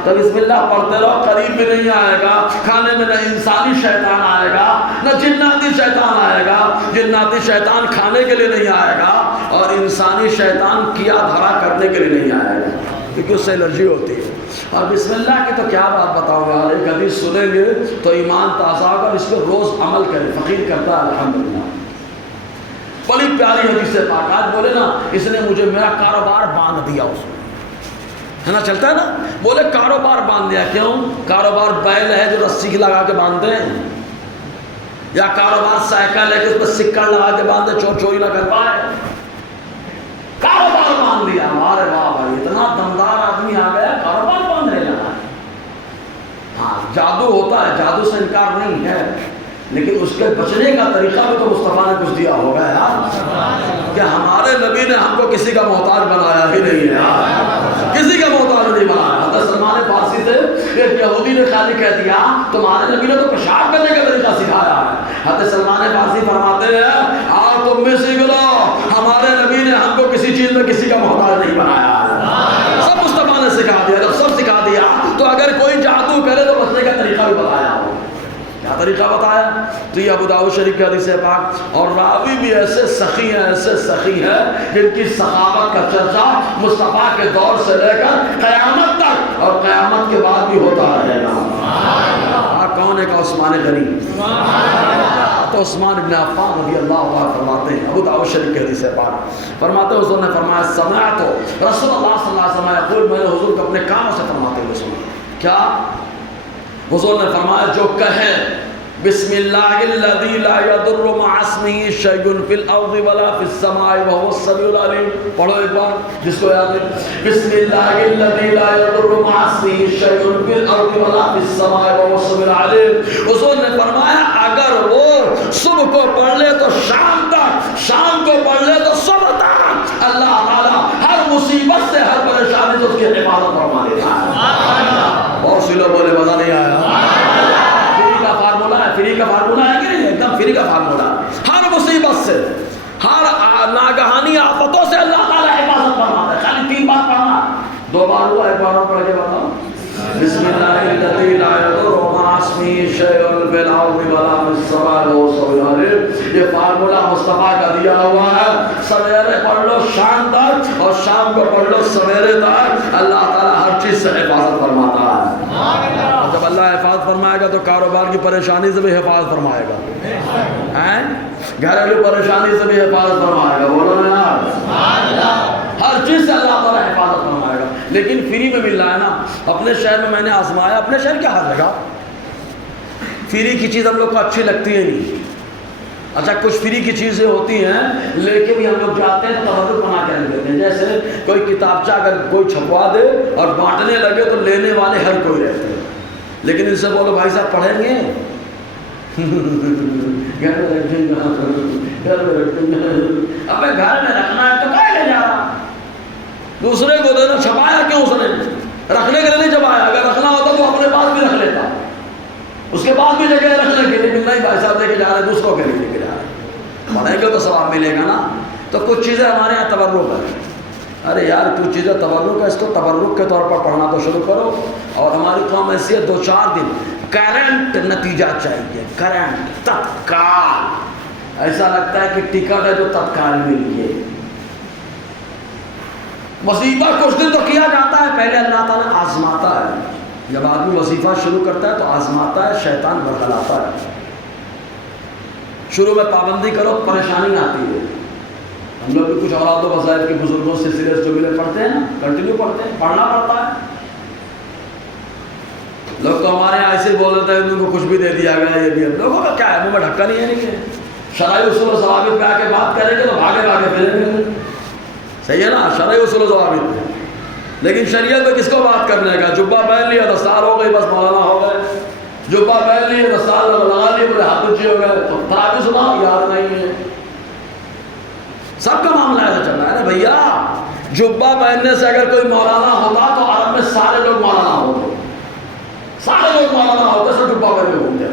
تو بسم اللہ پڑھتے رہو, قریب بھی نہیں آئے گا. کھانے میں نہ انسانی شیطان آئے گا نہ جناتی شیطان آئے گا. جناتی شیطان کھانے کے لیے نہیں آئے گا, اور انسانی شیطان کیا دھرا کرنے کے لیے نہیں آئے گا, کیونکہ اس سے الرجی ہوتی ہے. اور بسم اللہ کی تو کیا بات بتاؤں گا, ایک حدیث سنیں گے تو ایمان تازہ ہوگا. اس پہ روز عمل کریں, فقیر کرتا ہے الحمدللہ. بڑی پیاری حدیث پاک. آج بولے نا اس نے مجھے میرا کاروبار باندھ دیا, اس نے ہے نا, چلتا ہے نا. بولے کاروبار باندھ دیا. کیوں؟ کاروبار بیل ہے جو رسی لگا کے باندھتے ہیں, یا کاروبار سائیکل ہے کہ اس پہ سکڑ لگا کے باندھے چور چوری نہ کر پائے. کاروبار باندھ دیا. ہمارے واہ بھائی اتنا دمدار آدمی آ گیا کاروبار باندھنے لگا. ہاں جادو ہوتا ہے, جادو سے انکار نہیں ہے, لیکن اس کے بچنے کا طریقہ بھی تو مصطفیٰ نے کچھ دیا ہوگا یار. کہ ہمارے نبی نے ہم کو کسی کا محتاج بنایا ہی نہیں ہے یار, کسی کا محتاج نہیں بنایا. حضرت سلمان فارسی سے ایک یہودی نے خالی کہہ دیا تمہارے نبی نے تو پیشاب کرنے کا طریقہ سکھایا ہے. حضرت سلمان فارسی فرماتے ہیں آؤ تم بھی سیکھ لو, ہمارے نبی نے ہم کو کسی چیز میں کسی کا محتاج نہیں بنایا ہے, سب مصطفیٰ نے سکھا دیا. جب سب سکھا دیا تو اگر کوئی جادو کرے تو بچنے کا طریقہ بھی بتایا ہو. کیا طریقہ بتایا؟ تو یہ ابو داؤد شریف کی حدیث پاک, اور راوی بھی ایسے سخی ہیں, ایسے سخی ہیں جن کی سخاوت کا چرچا مصطفیٰ کے دور سے لے کر قیامت تک اور قیامت کے بعد بھی ہوتا رہے گا. کون ہے کہ عثمان غنی, تو عثمان ابن عفان رضی اللہ عنہ فرماتے ہیں, ابو داؤد شریف کی حدیث پاک فرماتے ہیں حضور نے فرمایا سمعت رسول اللہ صلی اللہ علیہ وسلم یقول, میں نے حضور کو اپنے کانوں سے فرماتے ہوئے سنا. کیا؟ حضور نے فرمایا جو کہیں بسم اللہ الذی لا یضر مع اسمہ شیء فی الارض ولا فی السماء وهو السمیع العلیم. پڑھو ایک بار جس کو یاد ہے. بسم اللہ الذی لا یضر مع اسمہ شیء فی الارض ولا فی السماء وهو السمیع العلیم. حضور نے فرمایا اگر وہ صبح کو پڑھ لے تو شام تک, شام کو پڑھ لے تو صبح تک, اللہ تعالیٰ ہر مصیبت سے ہر پریشانی سے اس کی حفاظت فرما دیتا ہے. اور سلو بولے مزہ نہیں آیا. فری کا فارمولا ہے, فری کا فارمولا ہے کہ نہیں, ایک دم فری کا فارمولا. ہر مصیبت سے, ہر ناگہانی آفتوں سے اللہ تعالیٰ حفاظت فرماتا ہے. خالی 3 بار پڑھنا, 2 بار ہوا, ایک بار پڑھ کے بتاؤ. بسم اللہ الذی لا یضر مع اسمہ شیء فی الارض ولا فی السماء وهو السمیع العلیم. یہ فارمولا مصطفیٰ کا دیا ہوا ہے. سویرے پڑھ لو شام تک, اور شام کو پڑھ لو سویرے تک, اللہ تعالیٰ ہر چیز سے حفاظت فرماتا ہے. اور جب اللہ حفاظت فرمائے گا تو کاروبار کی پریشانی سے بھی حفاظت فرمائے گا, گھریلو پریشانی سے بھی حفاظت فرمائے گا. بولو نا, ہر چیز سے اللہ تعالیٰ حفاظت فرمائے گا. لیکن فری میں مل رہا ہے نا. اپنے شہر میں میں نے آزمایا, اپنے شہر کیا حال لگا, فری کی چیز ہم لوگ کو اچھی لگتی ہے نہیں. اچھا کچھ فری کی چیزیں ہوتی ہیں لیکن بھی ہم لوگ جاتے ہیں تو تبرک بنا کے رکھ دیتے ہیں. جیسے کوئی کتابچہ اگر کوئی چھپوا دے اور بانٹنے لگے تو لینے والے ہر کوئی رہتے ہیں, لیکن ان سے بولو بھائی صاحب پڑھیں گے, ابے گھر میں رکھنا ہے تو کہاں لے جا رہا, دوسرے کو دینا. چھپایا کیوں اس نے؟ رکھنے کے لیے نہیں چھپایا. اگر رکھنا ہوتا تو اپنے پاس بھی رکھ لیتا, اس کے بعد بھی جگہ رکھنے کے لیے. نہیں بھائی صاحب لے کے جا رہے ہیں, دوسروں کے لیے لے کے جا رہے ہیں, پڑھیں گے تو ثواب ملے گا نا. تو کچھ چیزیں ہمارے یہاں تبرک ہے. ارے یار کچھ چیزیں تبرک ہے, اس کو تبرک کے طور پر پڑھنا تو شروع کرو. اور ہماری قوم ایسی ہے 2-4 دن کرنٹ نتیجہ چاہیے, کرنٹ تتکال. ایسا لگتا ہے کہ ٹکٹ ہے جو تتکال مل گئی. وظیفہ کچھ دن تو کیا جاتا ہے, پہلے اللہ تعالیٰ آزماتا ہے. جب آدمی وظیفہ شروع کرتا ہے تو آزماتا ہے, شیطان برگلاتا ہے. شروع میں پابندی کرو پریشانی آتی ہے. ہم لوگ بھی کچھ اولاد و وظائف کے بزرگوں سے سیریس جو ملے پڑھتے ہیں نا, کنٹینیو پڑھتے ہیں, پڑھنا پڑتا ہے. لوگ تو ہمارے یہاں ایسے بول رہے تھے ان کو کچھ بھی دے دیا گیا, یہ بھی. لوگوں کا کیا ہے, منہ میں ڈھکا نہیں ہے. نہیں شرعی اصول و ضوابط پہ آ کے بات کریں گے تو بھاگے بھاگے پھریں گے. صحیح ہے نا, شرعی اصول و ضوابط پہ. لیکن شریعت میں کس کو بات کرنے کا, جبہ پہن لیا دستار ہو گئی, بس مولانا ہو گئے. جبہ پہن لیے دستار لگا لیے, بولے ہاتھ اونچے ہو گئے, تو تراویح سنا یاد نہیں ہے. سب کا معاملہ ایسا چل رہا ہے نا بھیا. جبہ پہننے سے اگر کوئی مولانا ہوتا تو عرب میں سارے لوگ مولانا ہوتے, سارے لوگ مولانا ہوتے, سب جبہ پہن کے گھومتے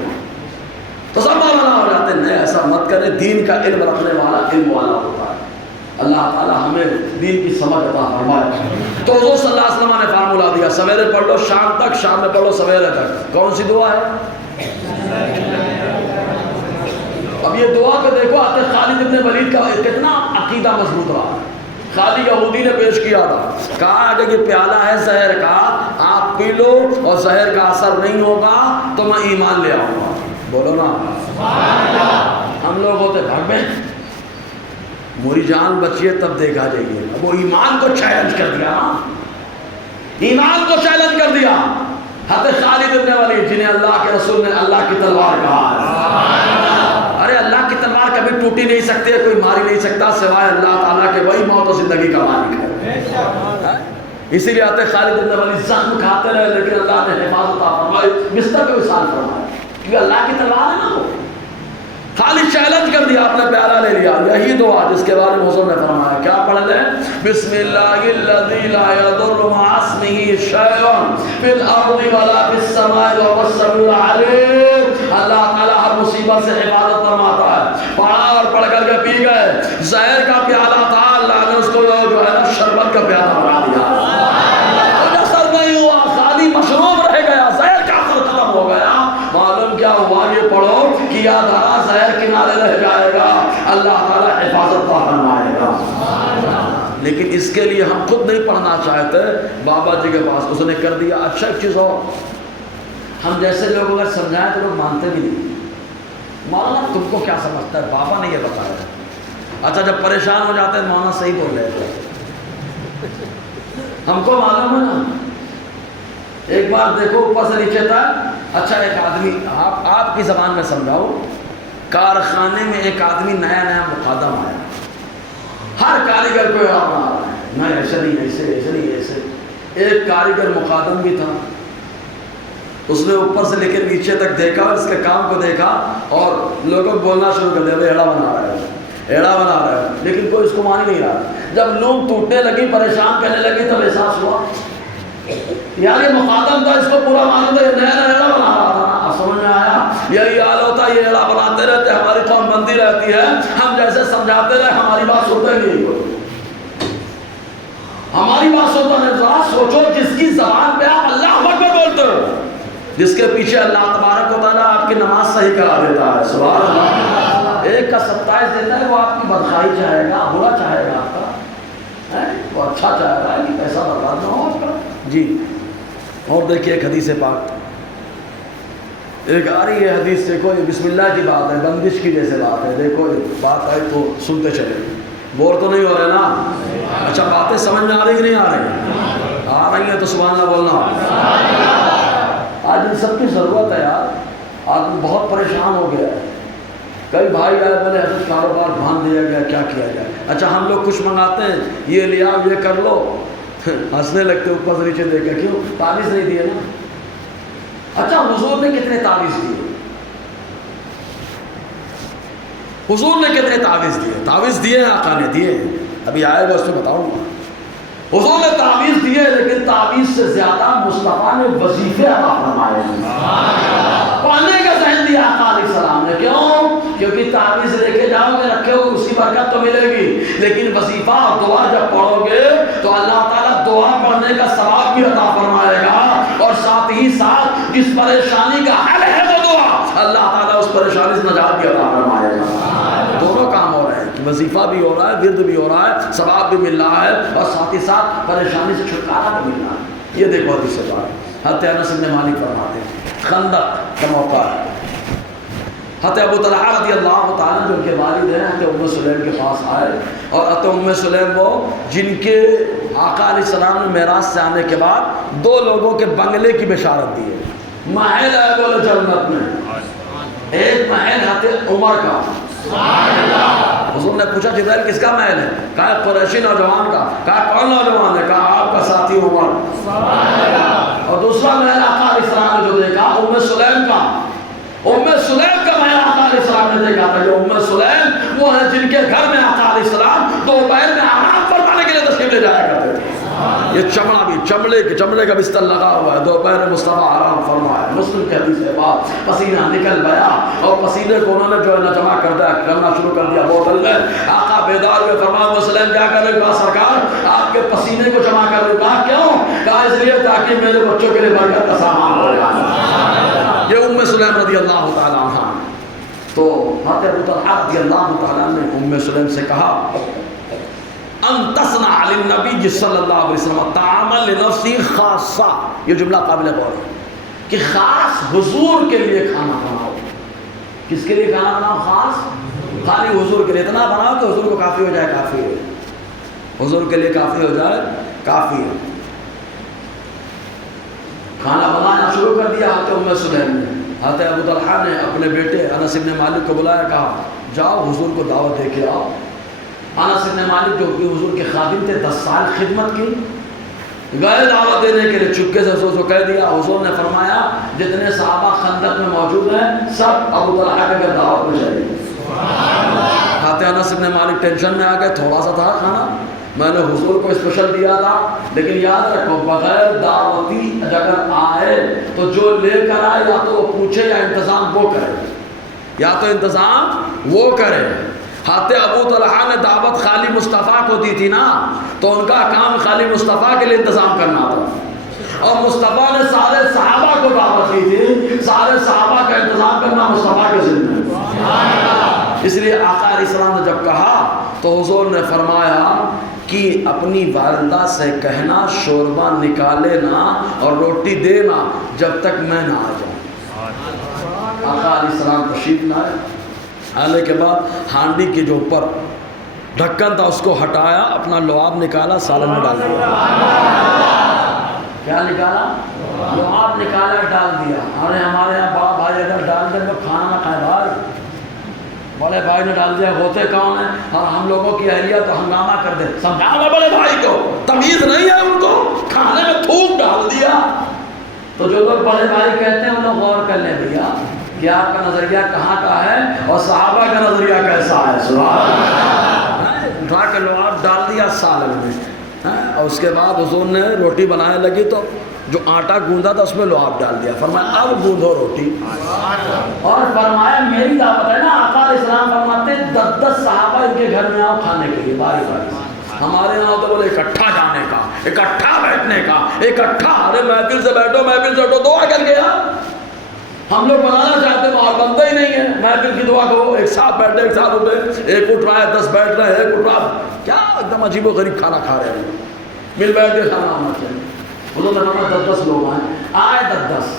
تو سب مولانا ہو جاتے. نہیں ایسا مت کریں, دین کا علم رکھنے والا علم والا ہوتا ہے. اللہ تعالیٰ ہمیں دین کی سمجھ عطا فرمائے. تو حضور صلی اللہ علیہ وسلم نے فارمولا دیا, سویرے پڑھ لو شام تک, شام میں پڑھ لو سویرے تک. کون سی دعا ہے؟ اب یہ دعا کو دیکھو, آتے خالد ابن ولید کا کتنا عقیدہ مضبوط رہا. خالد یہودی نے پیش کیا تھا, کہا کہ یہ پیالہ ہے زہر کا, آپ پی لو اور زہر کا اثر نہیں ہوگا تو میں ایمان لے آؤں گا. بولو نا. ہم لوگ ہوتے بھاگ میں موری جان بچیے تب دیکھا جائیے. اب وہ ایمان کو چیلنج کر دیا نا, ایمان کو چیلنج کر دیا. حضرت خالد بن ولید جنہیں اللہ کے رسول نے اللہ کی تلوار کہا ہے. ارے اللہ کی تلوار کبھی ٹوٹی نہیں سکتی ہے, کوئی ماری نہیں سکتا سوائے اللہ تعالیٰ کے, وہی موت و زندگی کا مالک ہے. اسی لیے آتے خالد بن ولید زخم کھاتے رہے لیکن اللہ نے حفاظت فرمائی, بستر پہ وصال فرمایا, کیونکہ اللہ کی تلوار ہے نا. وہ خالی چیلنج کر دیا, اپنے پیارا لے لیا. یہی دعا جس کے بارے میں حضور نے فرمایا, کیا پڑھ لیں؟ بسم اللہ الذی لا یضر مع اسمہ شیء فی الارض ولا فی السماء وهو السمیع العلیم. اللہ تعالیٰ ہر مصیبت سے حفاظت فرماتا ہے. پڑھا اور پڑھ کر کے پی گئے. زہر کا پیالہ تھا, اللہ نے اس کو جو ہے نا شربت کا پیالہ بنا دیا. اثر نہیں ہوا, خالی مشروب رہ گیا, زہر کا اثر ختم ہو گیا. معلوم کیا ہوا؟ یہ پڑھو کیا دھرا زہر کنارے رہ جائے گا, اللہ تعالیٰ حفاظت فرمائے گا. لیکن اس کے لیے ہم خود نہیں پڑھنا چاہتے, بابا جی کے پاس اس نے کر دیا. اچھا ایک چیز اور, ہم جیسے لوگ اگر سمجھائیں تو لوگ مانتے بھی نہیں. مولانا تم کو کیا سمجھتا ہے, بابا نے یہ بتایا. اچھا جب پریشان ہو جاتے ہیں مولانا صحیح بول رہے تھے, ہم کو معلوم ہے نا. ایک بار دیکھو اوپر سے نیچے تک. اچھا ایک آدمی, آپ کی زبان میں سمجھاؤ, کارخانے میں ایک آدمی نیا نیا مقدم آیا, ہر کاریگر کو یاد بنا رہا ہے, نہیں ایسے نہیں, ایسے ایسے نہیں, ایسے. ایک کاریگر مقدم بھی تھا, اس نے اوپر سے لے کے نیچے تک دیکھا, اس کے کام کو دیکھا اور لوگوں کو بولنا شروع کر دیا, ایڑا بنا رہا ہے, ایڑا بنا رہا ہے. لیکن کوئی اس کو مان نہیں رہا. جب لوگ ٹوٹنے لگی, پریشان کرنے لگی, تب احساس ہوا یار یہ مقدم تھا, اس کو پورا معلوم تھا, یہ نیا نیا ایڑا بنا رہا تھا نا. اب سمجھ میں آیا, یہی حال ہوتا ہے, یہ ایڑا بناتے رہتے, ہماری قوم بنتی رہتی ہے, ہم جیسے سمجھاتے رہے ہماری بات سنتے نہیں. ہماری بات سنتا نہیں. ذرا سوچو, جس کی زبان پہ آپ اللہ اکبر بولتے ہو, جس کے پیچھے اللہ تبارک و تعالیٰ آپ کی نماز صحیح کرا دیتا ہے, سبحان اللہ, ایک کا 27 دیتا ہے, وہ آپ کی بدخائی چاہے گا, برا چاہے گا آپ کا, وہ اچھا چاہے گا کہ پیسہ برباد نہ ہو آپ کا. جی اور دیکھیے ایک حدیث پاک, ایک آ رہی ہے حدیث, دیکھو یہ بسم اللہ کی بات ہے, بندش کی جیسے بات ہے. دیکھو بات آئی تو سنتے چلے, بور تو نہیں ہو رہے نا. اچھا باتیں سمجھ میں آ رہی کہ نہیں آ رہی؟ آ رہی ہیں تو سبحان اللہ بولنا. آج ان سب کی ضرورت ہے یار, آدمی بہت پریشان ہو گیا ہے. کئی بھائی آئے بولے حضرت کاروبار باندھ دیا گیا, کیا کیا جائے. اچھا ہم لوگ کچھ منگاتے ہیں, یہ لیا یہ کر لو, ہنسنے لگتے اوپر سے نیچے دیکھ کے, کیوں تعویذ نہیں دیے نا. اچھا حضور نے کتنے تعویذ دیے, حضور نے کتنے تعویذ دیے, تعویذ دیے آقا نے دیے, ابھی آئے گا اس میں بتاؤں گا. حضور نے تعویذ دیے, لیکن تعویذ سے زیادہ مصطفیٰ نے وظیفے عطا فرمائے. پڑھنے کا ذہن دیا آقا علیہ السلام نے. کیوں؟ کیونکہ تعویذ لے کے جاؤ گے, رکھے ہو, اسی برکت تو ملے گی, لیکن وظیفہ اور دعا جب پڑھو گے تو اللہ تعالیٰ دعا پڑھنے کا ثواب بھی عطا فرمائے گا, اور ساتھ ہی ساتھ جس پریشانی کا حل ہے وہ دعا, اللہ تعالیٰ اس پریشانی سے نجات بھی عطا فرمائے گا. دونوں کام ہو رہے ہیں, وظیفہ بھی ہو رہا ہے, ورد بھی ہو رہا ہے, ثواب بھی مل رہا ہے, اور ساتھ ہی ساتھ پریشانی سے چھٹکارا بھی مل رہا ہے. یہ دیکھو حدیث سے بات. حضرت انس بن مالک فرماتے ہیں, خندق کا موقع ہے, حضرت ابو طلحہ رضی اللہ تعالیٰ جو ان کے والد ہیں حضرت ام سلیم کے پاس آئے, اور حضرت ام سلیم وہ جن کے آقا علیہ السلام نے معراج سے آنے کے بعد 2 لوگوں کے بنگلے کی بشارت دی ہے. محل ہے بولے جنت میں, ایک محل حضرت عمر کا. حضور نے پوچھا جبرائیل کس کا محل ہے؟ کہا قریشی نوجوان کا. کہا کون نوجوان ہے؟ کہا آپ کا ساتھی عمر. اور دوسرا محل آقا علیہ السلام نے جو دیکھا ام سلیم کا, ام سلیم کا محل آقا علیہ السلام نے دیکھا تھا. جو ام سلیم وہ ہیں جن کے گھر میں آقا علیہ السلام دوپہر میں آرام فرمانے کے لیے تشریف لے جایا کرتے تھے. یہ چمڑا بھی چمڑے کا بستر لگا ہوا ہے, دوپہر مصطفیٰ آرام فرمایا. مسلم کے حدیث ہے بات, پسینہ نکل گیا اور پسینے کو انہوں نے جو ہے نا جمع کرنا شروع کر دیا بوتل میں. آقا بیدار ہوئے, فرمایا مسلم کیا کر رہے؟ کہا سرکار آپ کے پسینے کو جمع کر رہے. کہا کیوں؟ کہا اس لیے تاکہ میرے بچوں کے لیے برکت کا سامان ہو جائے. یہ ام سلیم رضی اللہ تعالیٰ عنہ. تو حضرت ابو طلحہ رضی اللہ تعالیٰ نے ام سلیم سے کہا ان تصنع للنبی صلی اللہ علیہ وسلم طعاما لنفسی خاصہ. یہ جملہ قابل غور ہے کہ خاص حضور کے لیے کھانا بناؤ. کس کے لیے کھانا بناؤ؟ خاص خالی حضور کے لیے. اتنا بناؤ کہ حضور کو کافی ہو جائے, کافی ہے, حضور کے لیے کافی ہو جائے, کافی ہے. کھانا بنانا شروع کر دیا حضرت ام سلیم نے. حضرت ابو طلحہ نے اپنے بیٹے انس بن مالک کو بلایا, کہا جاؤ حضور کو دعوت دے کے آؤ. انس بن مالک جو کہ حضور کے خادم تھے, 10 سال خدمت کی, گئے دعوت دینے کے لیے. چپکے سے حضور کو کہہ دیا. حضور نے فرمایا جتنے صحابہ خندق میں موجود ہیں سب ابو طلحہ کے گھر دعوت میں چلے. حضرت انس بن مالک ٹینشن میں آ گئے, تھوڑا سا تھا کھانا, میں نے حضور کو اسپیشل دیا تھا, لیکن یاد رکھو بغیر دعوتی اگر آئے تو جو لے کر آئے یا تو وہ پوچھے یا انتظام وہ کرے, یا تو انتظام وہ کرے. حضرت ابو طلحہ نے دعوت خالی مصطفیٰ کو دی تھی نا, تو ان کا کام خالی مصطفیٰ کے لیے انتظام کرنا تھا, اور مصطفیٰ نے سارے صحابہ کو دعوت دی تھی, سارے صحابہ کا انتظام کرنا مصطفیٰ کے ذمہ ہے. اس لیے آقا علیہ السلام نے جب کہا تو حضور نے فرمایا کہ اپنی والدہ سے کہنا شوربہ نکالے نا اور روٹی دینا جب تک میں نہ آ جاؤں. آقا علیہ السلام تشریف لائے. آنے کے بعد ہانڈی کے جو اوپر ڈھکن تھا اس کو ہٹایا, اپنا لعاب نکالا, سالن میں ڈال دیا. کیا نکالا؟ لعاب نکالا, ڈال دیا. ارے ہمارے یہاں بڑا بھائی اگر ڈال دیں تو کھانا نہ کھائے بھائی, بڑے بھائی نے ڈال دیا, ہوتے کون ہیں, اور ہم لوگوں کی اہلیہ تو ہنگامہ کر دے. سمجھاؤ بڑے بھائی کو, تمیز نہیں ہے ان کو, کھانے میں تھوک ڈال دیا. تو جو لوگ بڑے بھائی کہتے ہیں ان لوگ غور کر لیں بھیا کہ آپ کا نظریہ کہاں کا ہے اور صحابہ کا نظریہ کیسا ہے. سبحان اللہ. اٹھا کے لعاب ڈال دیا سالن میں, اور اس کے بعد حضور نے روٹی بنانے لگی تو جو آٹا گوندا تھا اس میں لعاب ڈال دیا. فرمایا اب گوندھو روٹی, اور فرمایا میری دعوت ہے نا. آقا علیہ السلام فرماتے 10 صحابہ ان کے گھر میں آؤ کھانے کے لیے باری باری. ہمارے یہاں تو بولے اکٹھا جانے کا, اکٹھا بیٹھنے کا, اکٹھا. ارے محفل سے بیٹھو, محفل سے اٹھو, دعا کر گیا. ہم لوگ بنانا چاہتے ہیں اور بنتا ہی نہیں ہے. محفل کی دعا کرو, ایک ساتھ بیٹھے, ایک ساتھ اٹھے, ایک اٹھ رہا ہے 10 بیٹھ رہے ہیں, ایک اٹھ رہا, کیا ایک دم عجیب و غریب کھانا کھا رہے ہیں. مل بیٹھ کے کھانا ہونا چاہیے. حضور نے فرمایا 10 لوگ ہیں, آئے 10.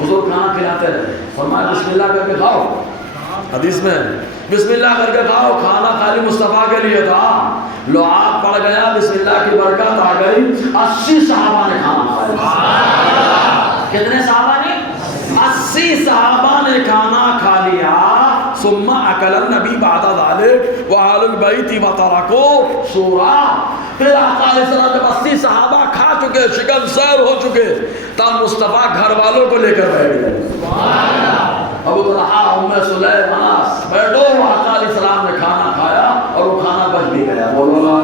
حضور کھانا کھلاتے رہے. فرمایا بسم اللہ کر کے کھاؤ. حدیث میں بسم اللہ کر کے کھاؤ. کھانا خالی مصطفیٰ کے لیے تھا. لعاب پڑ گیا, بسم اللہ کی برکت آ گئی. 80 صحابہ نے کھانا کھایا. کتنے صحابہ نے؟ 80 صحابہ نے کھانا کھا لیا. ثم اکل النبی بعد ذلك وآل البیت وترکوا سورا. پھر آقا علیہ السلام جب 80 صحابہ کھا چکے, شکم سیر ہو چکے, تب مصطفیٰ گھر والوں کو لے کر بیٹھ گئے. ابو طلحہ, ام سلیم, انس, بیٹھو. آقا علیہ السلام نے کھانا کھایا اور وہ کھانا بچ بھی گیا. بولو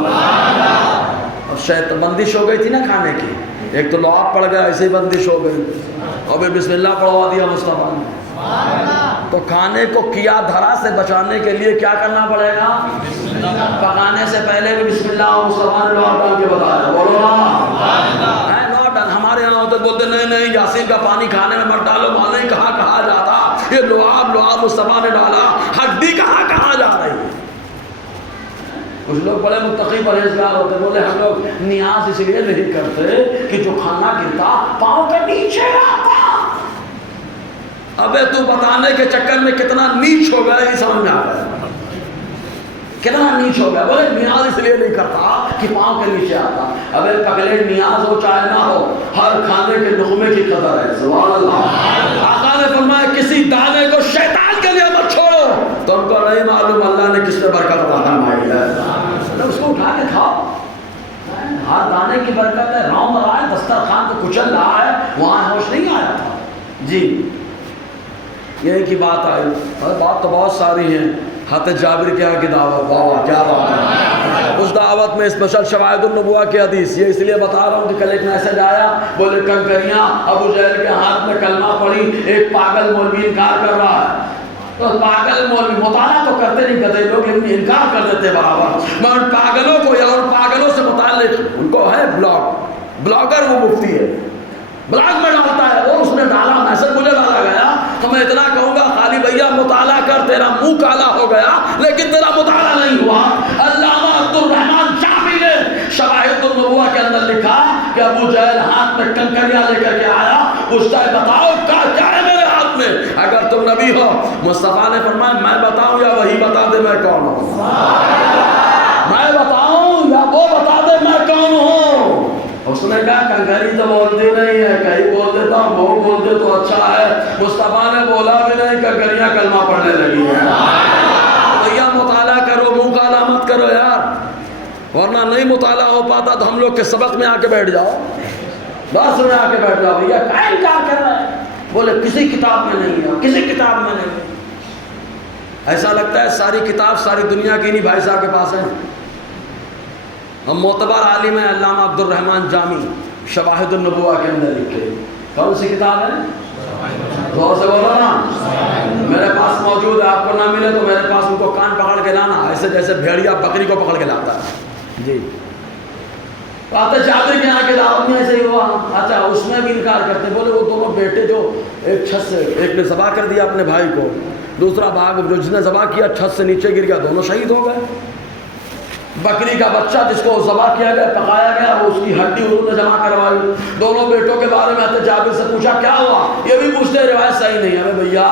اب شاید بندش ہو گئی تھی نا کھانے کی. ایک تو لعاب پڑ گیا, ایسے ہی بندش ہو گئی, اور پھر بسم اللہ پڑھوا دیا مصطفیٰ نے. تو کھانے کو کیا دھرا سے بچانے کے لیے کیا کرنا پڑے گا؟ پکانے سے پہلے بھی بسم اللہ مصطفیٰ نے لعاب ڈال کے بتایا. بولو لعاب ڈال. ہمارے یہاں ہوتے بولتے نہیں یاسین کا پانی کھانے میں مت ڈالو, وہاں نہیں کہا جاتا. یہ لعاب مصطفیٰ نے ڈالا, ہڈی کہاں جا رہی ہے. کچھ لوگ بڑے متقی پرہیزگار ہوتے, بولے ہم لوگ نیاز اس لیے نہیں کرتے کہ جو کھانا گرتا پاؤں کے نیچے آتا. ابے تو بتانے کے چکر میں کتنا نیچ ہو گیا یہ سمجھ میں آ گیا. کتنا نیچ ہو گیا. بولے نیاز اس لیے نہیں کرتا کہ پاؤں کے نیچے آتا. ابے پگلے نیاز ہو چاہے نہ ہو, ہر کھانے کے لقمے کی قدر ہے. سبحان اللہ. آقا نے فرمایا کسی دانے کو شیطان کے لیے مت چھوڑو. تم کو نہیں معلوم اللہ نے کس پہ برکت عطا فرمائی ہے. اس کو اٹھا کے کھاؤ. ہر دانے کی برکت ہے. رام رہا ہے, دسترخوان تو کچل رہا ہے, وہاں ہوش نہیں آیا تھا. جی یہی کی بات آئی. بات تو بہت ساری ہیں. حضرت جابر کے یہاں کی دعوت, واہ کیا بات ہے. اس دعوت میں اسپیشل شواہد النبوہ کی حدیث. یہ اس لیے بتا رہا ہوں کہ کل ایک میسج آیا, بولے کنکریاں ابو جہل کے ہاتھ میں کلمہ پڑی, ایک پاگل مولوی انکار کر رہا ہے. تو پاگل مولوی مطالعہ تو کرتے نہیں کرتے لوگ, لیکن انکار کر دیتے برابر. میں ان پاگلوں کو یا ان پاگلوں سے متعلق, ان کو ہے بلاگر, وہ مفتی ہے, بلاگ میں ڈالتا ہے. وہ اس نے ڈالا میسج, مجھے ڈالا گیا, تو میں اتنا کہوں گا خالی بھیا مطالعہ کر, تیرا منہ کالا ہو گیا لیکن تیرا مطالعہ نہیں ہوا. علامہ عبدالرحمن شافعی نے شواہد النبوہ کے اندر لکھا کہ ابو جہل ہاتھ میں کنکریاں لے کر کے آیا, پوچھتا ہے بتاؤ کیا ہے میرے ہاتھ میں, اگر تم نبی ہو. مصطفیٰ نے فرمایا میں بتاؤں یا وہی بتا دے میں کون ہوں. میں بتاؤں یا وہ بتا دے میں کون ہوں. اس نے کہا کنکری تو بولتی نہیں ہے، کہیں بول دیتا ہوں، بہو بول دے تو اچھا ہے۔ مصطفیٰ نے بولا بھی نہیں، کنکریاں کلمہ پڑھنے لگی ہیں۔ بھیا مطالعہ کرو، منہ کالا مت کرو یار، ورنہ نہیں مطالعہ ہو پاتا تو ہم لوگ کے سبق میں آ کے بیٹھ جاؤ، بس میں آ کے بیٹھ جاؤ۔ بھیا کیا انکار کر رہا ہے؟ بولے کسی کتاب میں نہیں ہے، کسی کتاب میں نہیں ہے۔ ایسا لگتا ہے ساری کتاب ساری دنیا کی نہیں بھائی صاحب کے پاس ہے۔ ہم معتبر عالم ہیں علامہ عبد الرحمن جامی شواہد النبوہ کے اندر لکھے، کون سی کتاب ہے؟ غور سے بولو نا، میرے پاس موجود ہے، آپ کو نہ ملے تو میرے پاس ان کو کان پکڑ کے لانا، ایسے جیسے بھیڑیا بکری کو پکڑ کے لاتا ہے۔ جی آتے جابر کے یہاں کے دعوت میں ایسے ہی ہوا۔ اچھا اس میں بھی انکار کرتے، بولے وہ دونوں بیٹے جو ایک چھت سے، ایک نے ذبح کر دیا اپنے بھائی کو، دوسرا بھاگ جو جس نے ذبح کیا چھت سے نیچے گر گیا، دونوں شہید ہو گئے۔ بکری کا بچہ جس کو ذبح کیا گیا، پکایا گیا، وہ اس کی ہڈی انہوں نے جمع کروائی۔ دونوں بیٹوں کے بارے میں آتے جابر سے پوچھا کیا ہوا، یہ بھی پوچھتے روایت صحیح نہیں ہے۔ ارے بھیا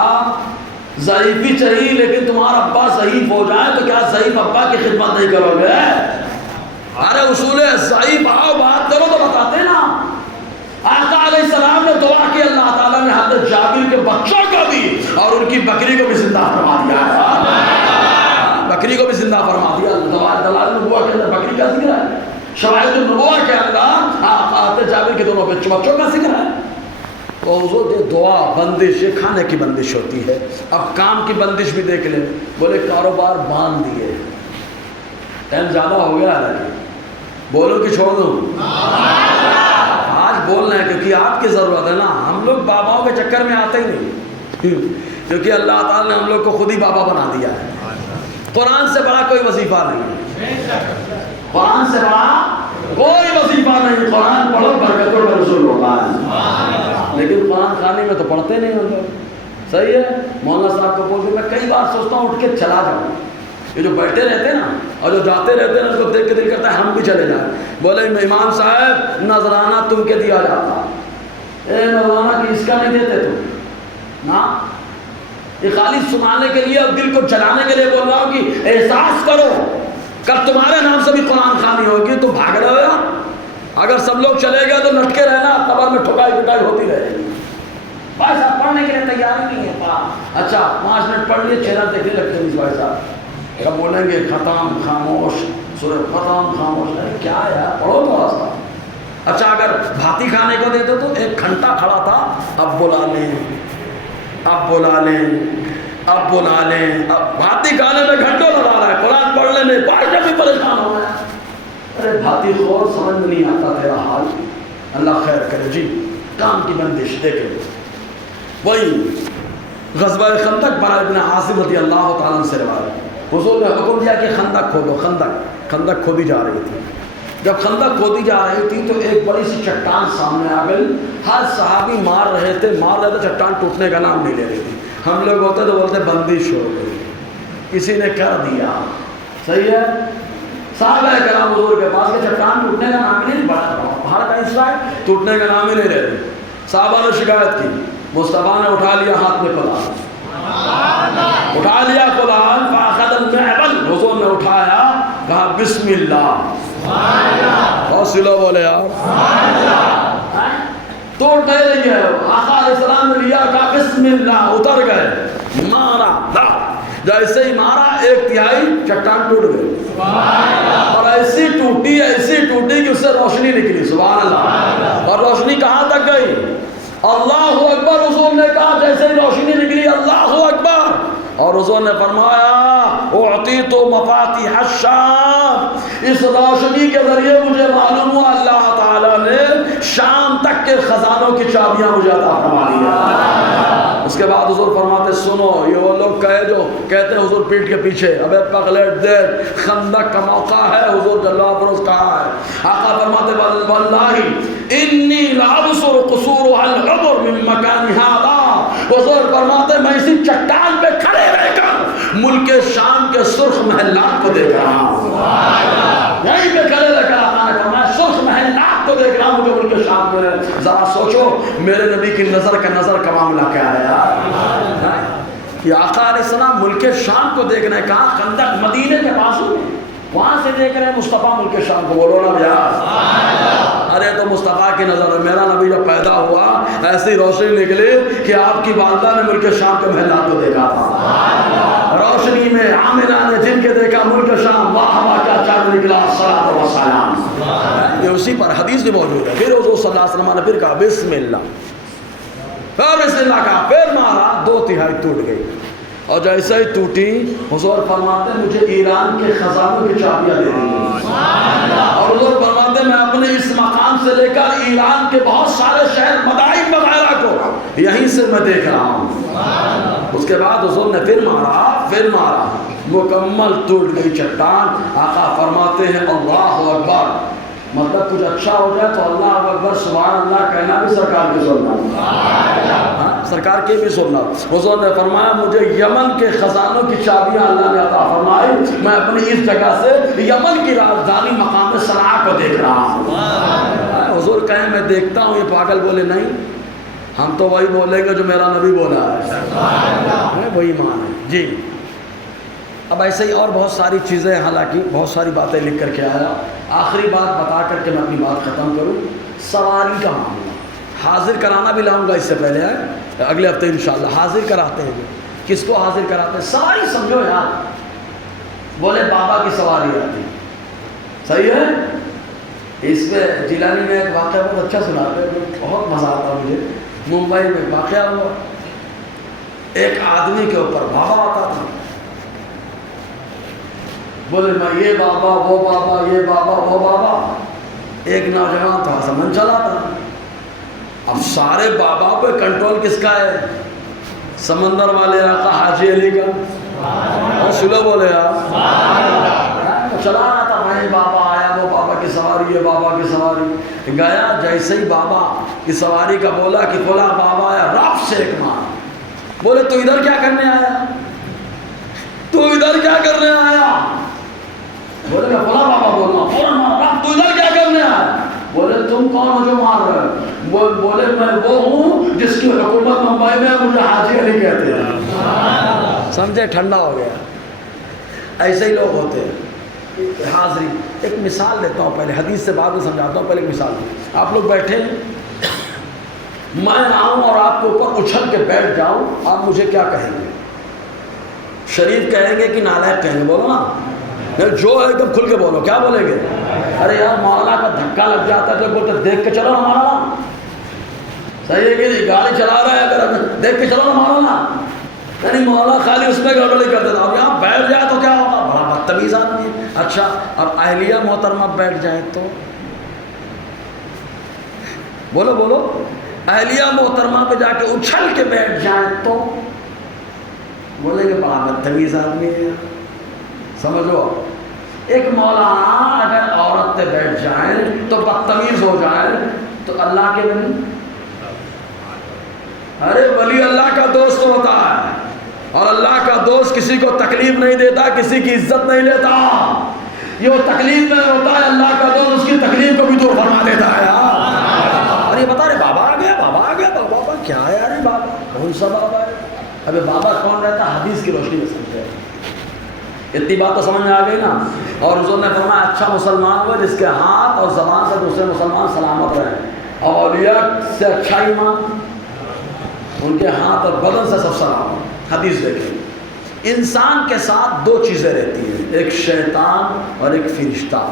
ضعیفی چاہیے، لیکن تمہارا ابا ضعیف ہو جائے تو کیا ضعیف ابا کی خدمت نہیں کرو گے؟ ارے اصول ضعیف آؤ بات کرو تو بتاتے نا۔ آقا علیہ السلام نے دعا کی، اللہ تعالیٰ نے حضرت جابر کے بچوں کو بھی اور ان کی بکری کو بھی زندہ فرما دیا ہے، بکری کو بھی زندہ فرما دیا۔ دلائل النبوہ کے اندر بکری کا ذکر ہے، شواہد النبوہ کے اندر حضرت جابر کے دونوں بچوں کا ذکر ہے۔ تو حضور یہ دعا بندش، یہ کھانے کی بندش ہوتی ہے۔ اب کام کی بندش بھی دیکھ لیں، بولے کاروبار باندھ دیے، ٹائم زیادہ ہو گیا ہے، بولو کہ چھوڑ دوں؟ آج بول رہے ہیں کیونکہ آپ کی ضرورت ہے نا، ہم لوگ باباؤں کے چکر میں آتے ہی نہیں، کیونکہ اللہ تعالیٰ نے ہم لوگ کو خود ہی بابا بنا دیا ہے۔ قرآن سے بڑا کوئی وظیفہ نہیں، قرآن سے بڑا کوئی وظیفہ نہیں۔ قرآن پڑھو برکتوں کا رسول ہوگا، لیکن قرآن خانے میں تو پڑھتے نہیں ہم لوگ۔ صحیح ہے، مولانا صاحب کو بولتے میں کئی بار سوچتا ہوں اٹھ کے چلا جاؤں، یہ جو بیٹھے رہتے ہیں نا اور جو جاتے رہتے ہیں اس کو دیکھ کے دل کرتا ہے ہم بھی چلے جائیں۔ بولے امام صاحب نذرانہ تم کے دیا جاتا، اے نذرانہ کی اس کا نہیں دیتے تم نا، یہ خالی سنانے کے لیے اور دل کو جلانے کے لیے بول رہا ہوں کہ احساس کرو کل تمہارے نام سے بھی قرآن خوانی ہوگی، تو بھاگ رہے ہو یار۔ اگر سب لوگ چلے گئے تو لٹکے رہنا، قبر میں ٹھکائی پٹائی ہوتی رہے گی۔ بھائی صاحب پڑھنے کے لیے تیار نہیں ہے، اچھا 5 منٹ پڑھ لیے، چہرہ دیکھنے لگتے ہیں بھائی صاحب، کب بولیں گے ختم خاموش، سورہ ختم خاموش، ارے کیا ہے یار پڑھو تو راستہ۔ اچھا اگر بھاتی کھانے کو دیتے تو 1 گھنٹہ کھڑا تھا، اب بلا لیں، اب بلا لیں، اب بلا لیں، اب بھاتی کھانے میں گھنٹوں لگا رہا ہے، قرآن پڑھنے میں باہر بھی پریشان ہو رہا ہے۔ ارے بھاتی خور سمجھ میں نہیں آتا تیرا حال، اللہ خیر کرے۔ جی کام کی بندش دیکھیں، وہی غزوہ خندق برا ابن عاصم رضی اللہ تعالیٰ عنہ سے روایت، حضور نے حکم دیا کہ خندق کھودو۔ خندق کھودی جا رہی تھی، جب خندق کھودی جا رہی تھی تو ایک بڑی سی چٹان سامنے آ گئی، ہر صحابی مار رہے تھے، چٹان ٹوٹنے کا نام نہیں لے رہی تھی۔ ہم لوگ ہوتے تو بولتے بندش ہو گئی، کسی نے کر دیا۔ صحیح ہے، صحابہ کرام حضور کے پاس کہ چٹان ٹوٹنے کا نام ہی نہیں، بڑا پہاڑ کا حصہ ہے، ٹوٹنے کا نام ہی نہیں رہتے۔ صحابہ نے شکایت کی، مصطفیٰ نے اٹھا لیا ہاتھ میں قرآن، اٹھا لیا قرآن، فاخذ المعول، حضور نے اٹھایا، کہا بسم اللہ، حوصلہ بولے آپ، توڑ نہیں رہی ہے۔ آقا علیہ السلام نے لیا، کہا بسم اللہ، اتر گئے، مارا، جیسے ہی مارا 1/3 چٹان ٹوٹ گئی، اور ایسی ٹوٹی کہ اس سے روشنی نکلی، سبحان اللہ۔ اور روشنی کہاں تک گئی؟ اللہ اکبر، حضور نے کہا جیسے ہی روشنی نکلی اللہ اکبر، اور حضور نے فرمایا اعطیت مفاتیح الشام، اس روشنی کے ذریعے مجھے معلوم ہوا اللہ تعالیٰ نے شام تک کے خزانوں کی چابیاں مجھے عطا فرما دیا۔ اس کے بعد حضور فرماتے سنو، یہ وہ لوگ کہے کہتے ہیں حضور پیٹ کے پیچھے، ابے پگلیٹ دیکھ خندق کا موقع ہے، حضور جل وعلا کہا ہے، آقا فرماتے واللہ انی لابصر قصورها العبر من مکان هذا، حضور فرماتے میں اسی چٹان پہ کھڑے رہ کر ملک شام کے سرخ محلات کو دیکھ رہا ہوں، یہیں پہ کھڑے رہ کر آقا نے فرمایا سرخ محلات کو دیکھ رہا ہوں جو ملک شام میں۔ ذرا سوچو میرے نبی کی نظر کا معاملہ کیا ہے یار، کہ آقا علیہ السلام ملک شام کو دیکھ رہے ہیں، کہاں خندق مدینے کے بازو میں، وہاں سے دیکھ رہے ہیں مصطفیٰ ملک شام کو، بولو نا یار ارے تو مصطفیٰ کی نظر ہے، میرا نبی جب پیدا ہوا ایسی روشنی نکلی کہ آپ کی والدہ نے ملک شام کے محلات کو دیکھا تھا، روشنی میں آمنہ نے جن کے دیکھا ملک شام، واہ واہ کیا چاند نکلا، صلاۃ و سلام، یہ اسی پر حدیث بھی موجود ہے۔ پھر حضور صلی اللہ علیہ وسلم نے پھر کہا بسم اللہ، پھر بسم اللہ کہا، پھر مارا، 2/3 ٹوٹ گئی، اور جیسے ہی ٹوٹی حضور فرماتے مجھے ایران کے خزانوں کی چابیاں دے دی، اور حضور فرماتے میں اپنے اس مقام سے لے کر ایران کے بہت سارے شہر مدائن وغیرہ کو یہیں سے میں دیکھ رہا ہوں۔ اس کے بعد حضور نے پھر مارا، مکمل ٹوٹ گئی چٹان۔ آقا فرماتے ہیں اللہ اکبر، مطلب کچھ اچھا ہو جائے تو اللہ اکبر سبحان اللہ کہنا بھی سرکار کی سنت، سرکار کی بھی سنت۔ حضور نے فرمایا مجھے یمن کے خزانوں کی چابیاں اللہ نے عطا فرمائی، میں اپنی اس جگہ سے یمن کی راجدھانی مقام صنعاء کو دیکھ رہا ہوں۔ حضور کہیں میں دیکھتا ہوں، یہ پاگل بولے نہیں، ہم تو وہی بولیں گے جو میرا نبی بولا ہے، وہی مان ہے جی۔ اب ایسے ہی اور بہت ساری چیزیں، حالانکہ بہت ساری باتیں لکھ کر کے آیا، آخری بات بتا کر کے میں اپنی بات ختم کروں۔ سواری کا معاملہ حاضر کرانا بھی لاؤں گا، اس سے پہلے ہے اگلے ہفتے انشاءاللہ حاضر کراتے ہیں۔ کس کو حاضر کراتے ہیں؟ سواری سمجھو یار، بولے بابا کی سواری آتی، صحیح ہے؟ اس پہ جیلانی میں ایک واقعہ بہت اچھا سناتے ہیں، بہت مزہ آتا مجھے۔ ممبئی میں واقعہ ہوا، ایک آدمی کے اوپر بابا آتا تھا، بولے میں یہ بابا وہ بابا، یہ بابا وہ بابا۔ ایک نوجوان تھا سمجھ چلا تھا، اب سارے بابا پہ کنٹرول کس کا ہے؟ سمندر والے آقا حاجی علی کا، سلو بولے آپ، چلا رہا تھا، وہیں بابا آیا، وہ بابا کی سواری، یہ بابا کی سواری گیا۔ جیسے ہی بابا کی سواری کا بولا کہ فلاں بابا آیا، رف سے ایک مار، بولے تو ادھر کیا کرنے آیا؟ تو ادھر کیا کرنے آیا؟ بولے کہ فلاں بابا بولنا، فوراً مارا، تو ادھر کیا کرنے آیا؟ بولے تم کون ہو جو مار رہے؟ بولے میں وہ ہوں جس کی حکومت ممبئی میں مجھے حاجی علی کہتے ہیں۔ سمجھے؟ ٹھنڈا ہو گیا۔ ایسے ہی لوگ ہوتے ہیں حاضری۔ ایک مثال دیتا ہوں، پہلے حدیث سے بعد میں سمجھاتا ہوں، پہلے ایک مثال دوں۔ آپ لوگ بیٹھے، میں آؤں اور آپ کے اوپر اچھل کے بیٹھ جاؤں، آپ مجھے کیا کہیں گے؟ شریف کہیں گے کہ نالائق کہیں گے؟ بولو نا، جو ایک دم کھل کے بولو، کیا بولیں گے؟ ارے یار مولانا کا دھکا لگ جاتا ہے تو بولتے دیکھ کے چلو نا مولانا، صحیح ہے کہ نہیں؟ گاڑی چلا رہا ہے اگر دیکھ کے چلو نا مولانا، یعنی مولانا خالی اس میں گڑبڑی کر دیتا، اب یہاں بیٹھ جائے تو کیا ہوگا؟ بڑا بدتمیز آدمی ہے۔ اچھا اب اہلیہ محترمہ بیٹھ جائے تو بولو، اہلیہ محترمہ پہ جا کے اچھل کے بیٹھ جائیں تو بولیں گے بڑا بدتمیز آدمی ہے۔ سمجھو، ایک مولانا اگر عورت پہ بیٹھ جائیں تو بدتمیز ہو جائے تو اللہ کے ولی، ارے ولی اللہ کا دوست ہوتا ہے، اور اللہ کا دوست کسی کو تکلیف نہیں دیتا، کسی کی عزت نہیں لیتا، یہ وہ تکلیف میں ہوتا ہے، اللہ کا دوست اس کی تکلیف کو بھی دور فرما دیتا ہے یار۔ اور یہ بتا رہے بابا آ گیا، بابا کیا ہے یار؟ بابا کون سا بابا ہے؟ ابھی بابا کون رہتا؟ حدیث کی روشنی میں سمجھے، اتنی بات تو سمجھ میں آ گئی نا۔ اور حضور نے فرمایا اچھا مسلمان وہ جس کے ہاتھ اور زبان سے دوسرے مسلمان سلامت رہے، اور اولیاء سے اچھا ایمان ان کے ہاتھ اور بدن سے سب سلامت۔ حدیث دیکھیں، انسان کے ساتھ دو چیزیں رہتی ہیں، ایک شیطان اور ایک فرشتہ۔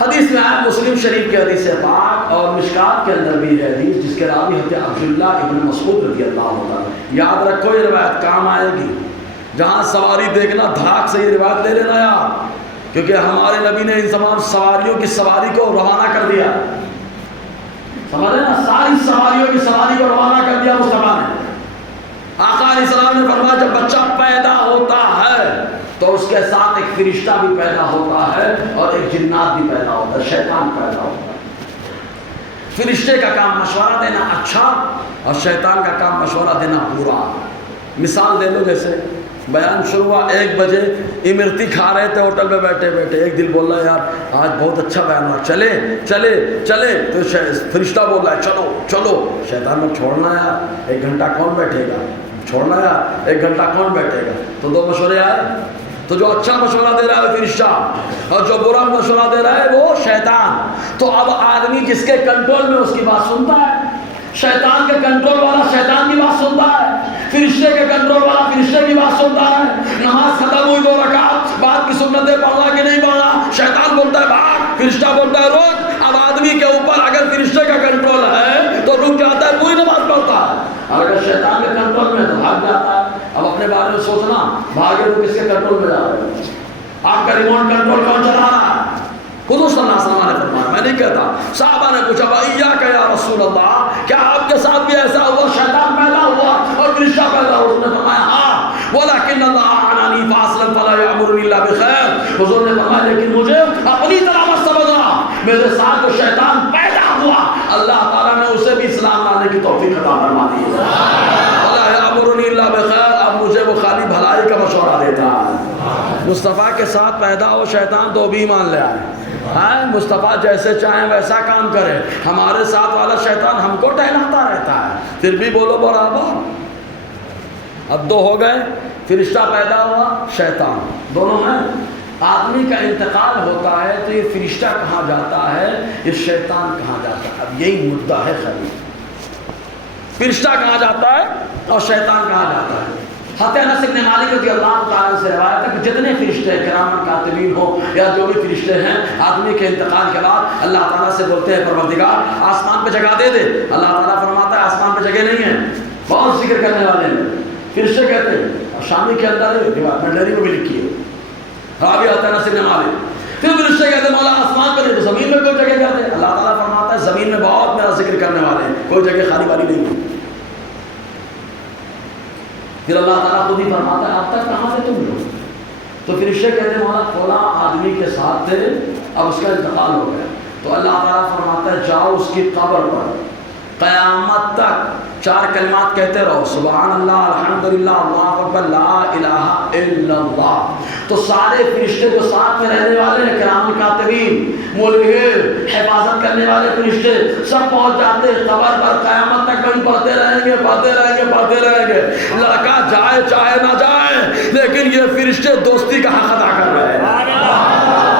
حدیث میں آیا، مسلم شریف کے حدیث پاک اور مشکات کے اندر بھی ہے حدیث، جس کے راوی حضرت عبداللہ ابن مسعود رضی اللہ عنہ۔ یاد رکھو یہ روایت کام آئے گی، جہاں سواری دیکھنا دھاک سے یہ روایت لے لینا یار، کیونکہ ہمارے نبی نے ان تمام سواریوں کی سواری کو روانہ کر دیا، سمجھے نا؟ ساری سواریوں کی سواری کو روانہ کر دیا مصطفیٰ نے۔ آقا علیہ السلام نے فرمایا جب بچہ پیدا ہوتا ہے تو اس کے ساتھ ایک فرشتہ بھی پیدا ہوتا ہے اور ایک جنات بھی پیدا ہوتا ہے، شیطان پیدا ہوتا ہے۔ فرشتے کا کام مشورہ دینا اچھا، اور شیطان کا کام مشورہ دینا برا۔ مثال دے دو، جیسے بیان شروع ہوا 1 بجے، امرتی کھا رہے تھے ہوٹل پہ بیٹھے بیٹھے، ایک دل بول رہا ہے یار آج بہت اچھا بیان ہوا، چلے چلے چلے، تو فرشتہ بول رہا ہے چلو چلو، شیطان نے چھوڑنا یار 1 گھنٹہ کون بیٹھے گا، چھوڑنا یار 1 گھنٹہ کون بیٹھے گا، تو 2 مشورے آئے، تو جو اچھا مشورہ دے رہا ہے وہ فرشتہ، اور جو برا مشورہ دے رہا ہے وہ شیطان۔ تو اب آدمی جس کے کنٹرول میں اس کی بات سنتا ہے، شیطان کے کنٹرول والا شیطان کی بات سنتا ہے، فرشتے کے کنٹرول والا فرشتے کی بات سنتا ہے۔ نماز ختم ہوئی 2 رکعت، بعد کی سنتیں پڑھنا کہ نہیں پڑھنا، شیطان بولتا ہے بھاگ، فرشتہ بولتا ہے روک۔ اب آدمی کے اوپر اگر فرشتے کا کنٹرول ہے تو رک جاتا ہے، پوری نماز پڑھتا ہے، اور اگر شیطان کے کنٹرول میں ہے تو بھاگ جاتا ہے۔ اب اپنے بارے میں سوچنا، بھاگے تو کس کے کنٹرول میں جا رہے ہیں؟ آپ کا ریموٹ کنٹرول کون چلا رہا ہے؟ حضور صلی اللہ علیہ وسلم نے فرمایا، میں نہیں کہتا۔ صحابہ نے پوچھا وَإِيَّاكَ يَا رسول اللہ، کیا آپ کے ساتھ بھی ایسا ہوا، شیطان پیدا ہوا اور فرشتہ پیدا ہوا؟ حضور نے فرمایا ہاں، وَلَكِنَّ اللَّهَ أَعْانَنِي فَأَصْلًا فَلَا يَأْمُرُنِي إِلَّا بِخَيْرٍ۔ حضور نے فرمایا لیکن مجھے اپنی طرح مت سمجھنا، میرے ساتھ جو شیطان پیدا ہوا اللہ تعالیٰ نے اسے بھی اسلام لانے کی توفیق عطا فرما دی۔ فَلَا يَأْمُرُنِي إِلَّا بِخَيْرٍ، اب مجھے وہ خالی بھلائی کا مشورہ دیتا ہے۔ مصطفیٰ کے ساتھ پیدا ہو شیطان تو بھی ایمان لے آئے، ہاں مصطفیٰ جیسے چاہیں ویسا کام کرے، ہمارے ساتھ والا شیطان ہم کو ٹہلاتا رہتا ہے، پھر بھی بولو برابر۔ اب 2 ہو گئے، فرشتہ پیدا ہوا، شیطان، دونوں ہیں۔ آدمی کا انتقال ہوتا ہے تو یہ فرشتہ کہاں جاتا ہے، یہ شیطان کہاں جاتا ہے؟ اب یہی مدعا ہے خالی، فرشتہ کہاں جاتا ہے اور شیطان کہاں جاتا ہے۔ حضرت انس بن مالک رضی اللہ تعالیٰ سے روایت ہے کہ جتنے فرشتے کرام کاتبین ہو یا جو بھی فرشتے ہیں، آدمی کے انتقال کے بعد اللہ تعالیٰ سے بولتے ہیں پروردگار آسمان پہ جگہ دے دے۔ اللہ تعالیٰ فرماتا ہے آسمان پہ جگہ نہیں ہے، بہت ذکر کرنے والے ہیں۔ فرشتے کہتے ہیں، اور شامی کے اندر ہے دیوار میں ڈیری میں بھی لکھی ہے، راوی حضرت انس بن مالک۔ پھر فرشتے کہتے ہیں مولا آسمان پہ نہیں تو زمین میں کوئی جگہ کہتے ہیں۔ اللہ تعالیٰ فرماتا ہے زمین میں بہت میرا ذکر کرنے والے ہیں، کوئی جگہ خالی والی نہیں ہے۔ پھر اللہ تعالیٰ خود ہی فرماتا ہے اب تک کہاں تھے تم لوگ؟ تو فرشتے کہتے ہیں مولا فلاں آدمی کے ساتھ تھے، اب اس کا انتقال ہو گیا۔ تو اللہ تعالیٰ فرماتا ہے جاؤ اس کی قبر پر، قیامت تک 4 کلمات کہتے رہو، سبحان اللہ، الحمدللہ، اللہ اکبر، لا الہ الا اللہ۔ تو سارے فرشتے جو ساتھ میں رہنے والے ہیں، کرام کاتبین، ملحد، حفاظت کرنے والے فرشتے، سب پہنچ جاتے ہیں قبر پر۔ قیامت تک ہم پڑھتے رہیں گے، پڑھتے رہیں گے، پڑھتے رہیں گے، لڑکا جائے چاہے نہ جائے، لیکن یہ فرشتے دوستی کا حق ادا کر رہے ہیں،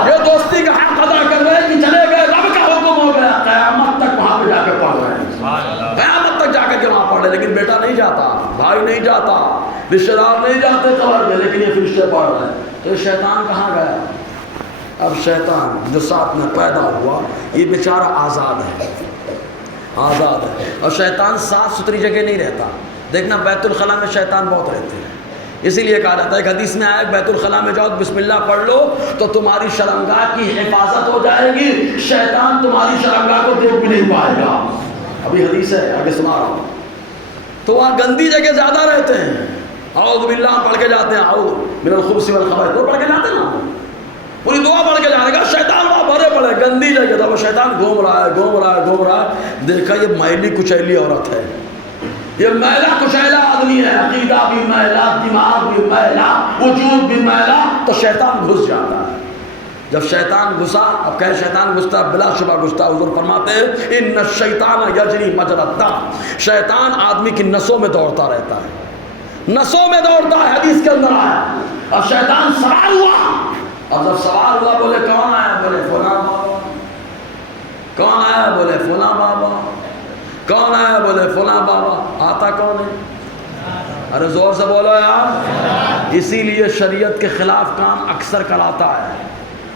یہ دوستی کا حق ادا کر رہے ہیں کہ چلے گئے، رب کا حکم ہو گیا، قیامت تک وہاں پہ جا کے پڑھ رہے ہیں، قیامت تک جا کے وہاں پڑھ رہے۔ لیکن بیٹا نہیں جاتا، بھائی نہیں جاتا، رشتہ دار نہیں جاتے قبر میں، لیکن یہ فرشتے پڑھ رہے ہیں۔ تو شیطان کہاں گیا؟ اب شیطان جو ساتھ میں پیدا ہوا یہ بیچارہ آزاد ہے، آزاد ہے، اور شیطان صاف ستھری جگہ نہیں رہتا۔ دیکھنا بیت الخلاء میں شیطان بہت رہتے ہیں، اسی لیے کہا جاتا ہے کہ حدیث میں آیا کہ بیت الخلاء میں جاؤ بسم اللہ پڑھ لو تو تمہاری شرمگاہ کی حفاظت ہو جائے گی، شیطان تمہاری شرمگاہ کو دیکھ بھی نہیں پائے گا۔ ابھی حدیث ہے آگے سنا رہا ہوں۔ تو وہاں گندی جگہ زیادہ رہتے ہیں، اعوذ باللہ پڑھ کے جاتے ہیں، اعوذ من الخبث والخبائث وہ پڑھ کے جاتے ہیں نا، پوری دعا پڑھ کے جانے گا، شیطان وہاں بھرے پڑے گندی جگہ تھا، وہ شیطان گھوم رہا ہے، گھوم رہا ہے، گھوم رہا ہے، دیکھا یہ میلی کچیلی عورت ہے، یہ میلا کچیلا آدمی ہے، عقیدہ بھی میلا، دماغ بھی میلا، وجود بھی میلا، تو شیطان گھس جاتا ہے۔ جب شیطان گھسا، اب کہیں شیطان گھستا بلا شبہ گھستا، حضور فرماتے ہیں ان الشیطان یجری مجری الدم، شیطان آدمی کی نسوں میں دوڑتا رہتا ہے، نسوں میں دوڑتا ہے، حدیث کے اندر آیا۔ اور شیطان سوار ہوا، اب جب سوار ہوا بولے کون آیا؟ بولے فلاں بابا۔ کون آیا؟ بولے فلاں بابا۔ کون آیا؟ بولے فلاں بابا۔ آتا کون ہے؟ ارے زور سے بولو یار۔ اسی لیے شریعت کے خلاف کام اکثر کراتا ہے۔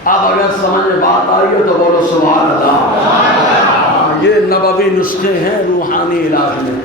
اب اگر سمجھ میں بات آئی ہے تو بولو سبحان اللہ۔ یہ نبوی نسخے ہیں روحانی علاج میں۔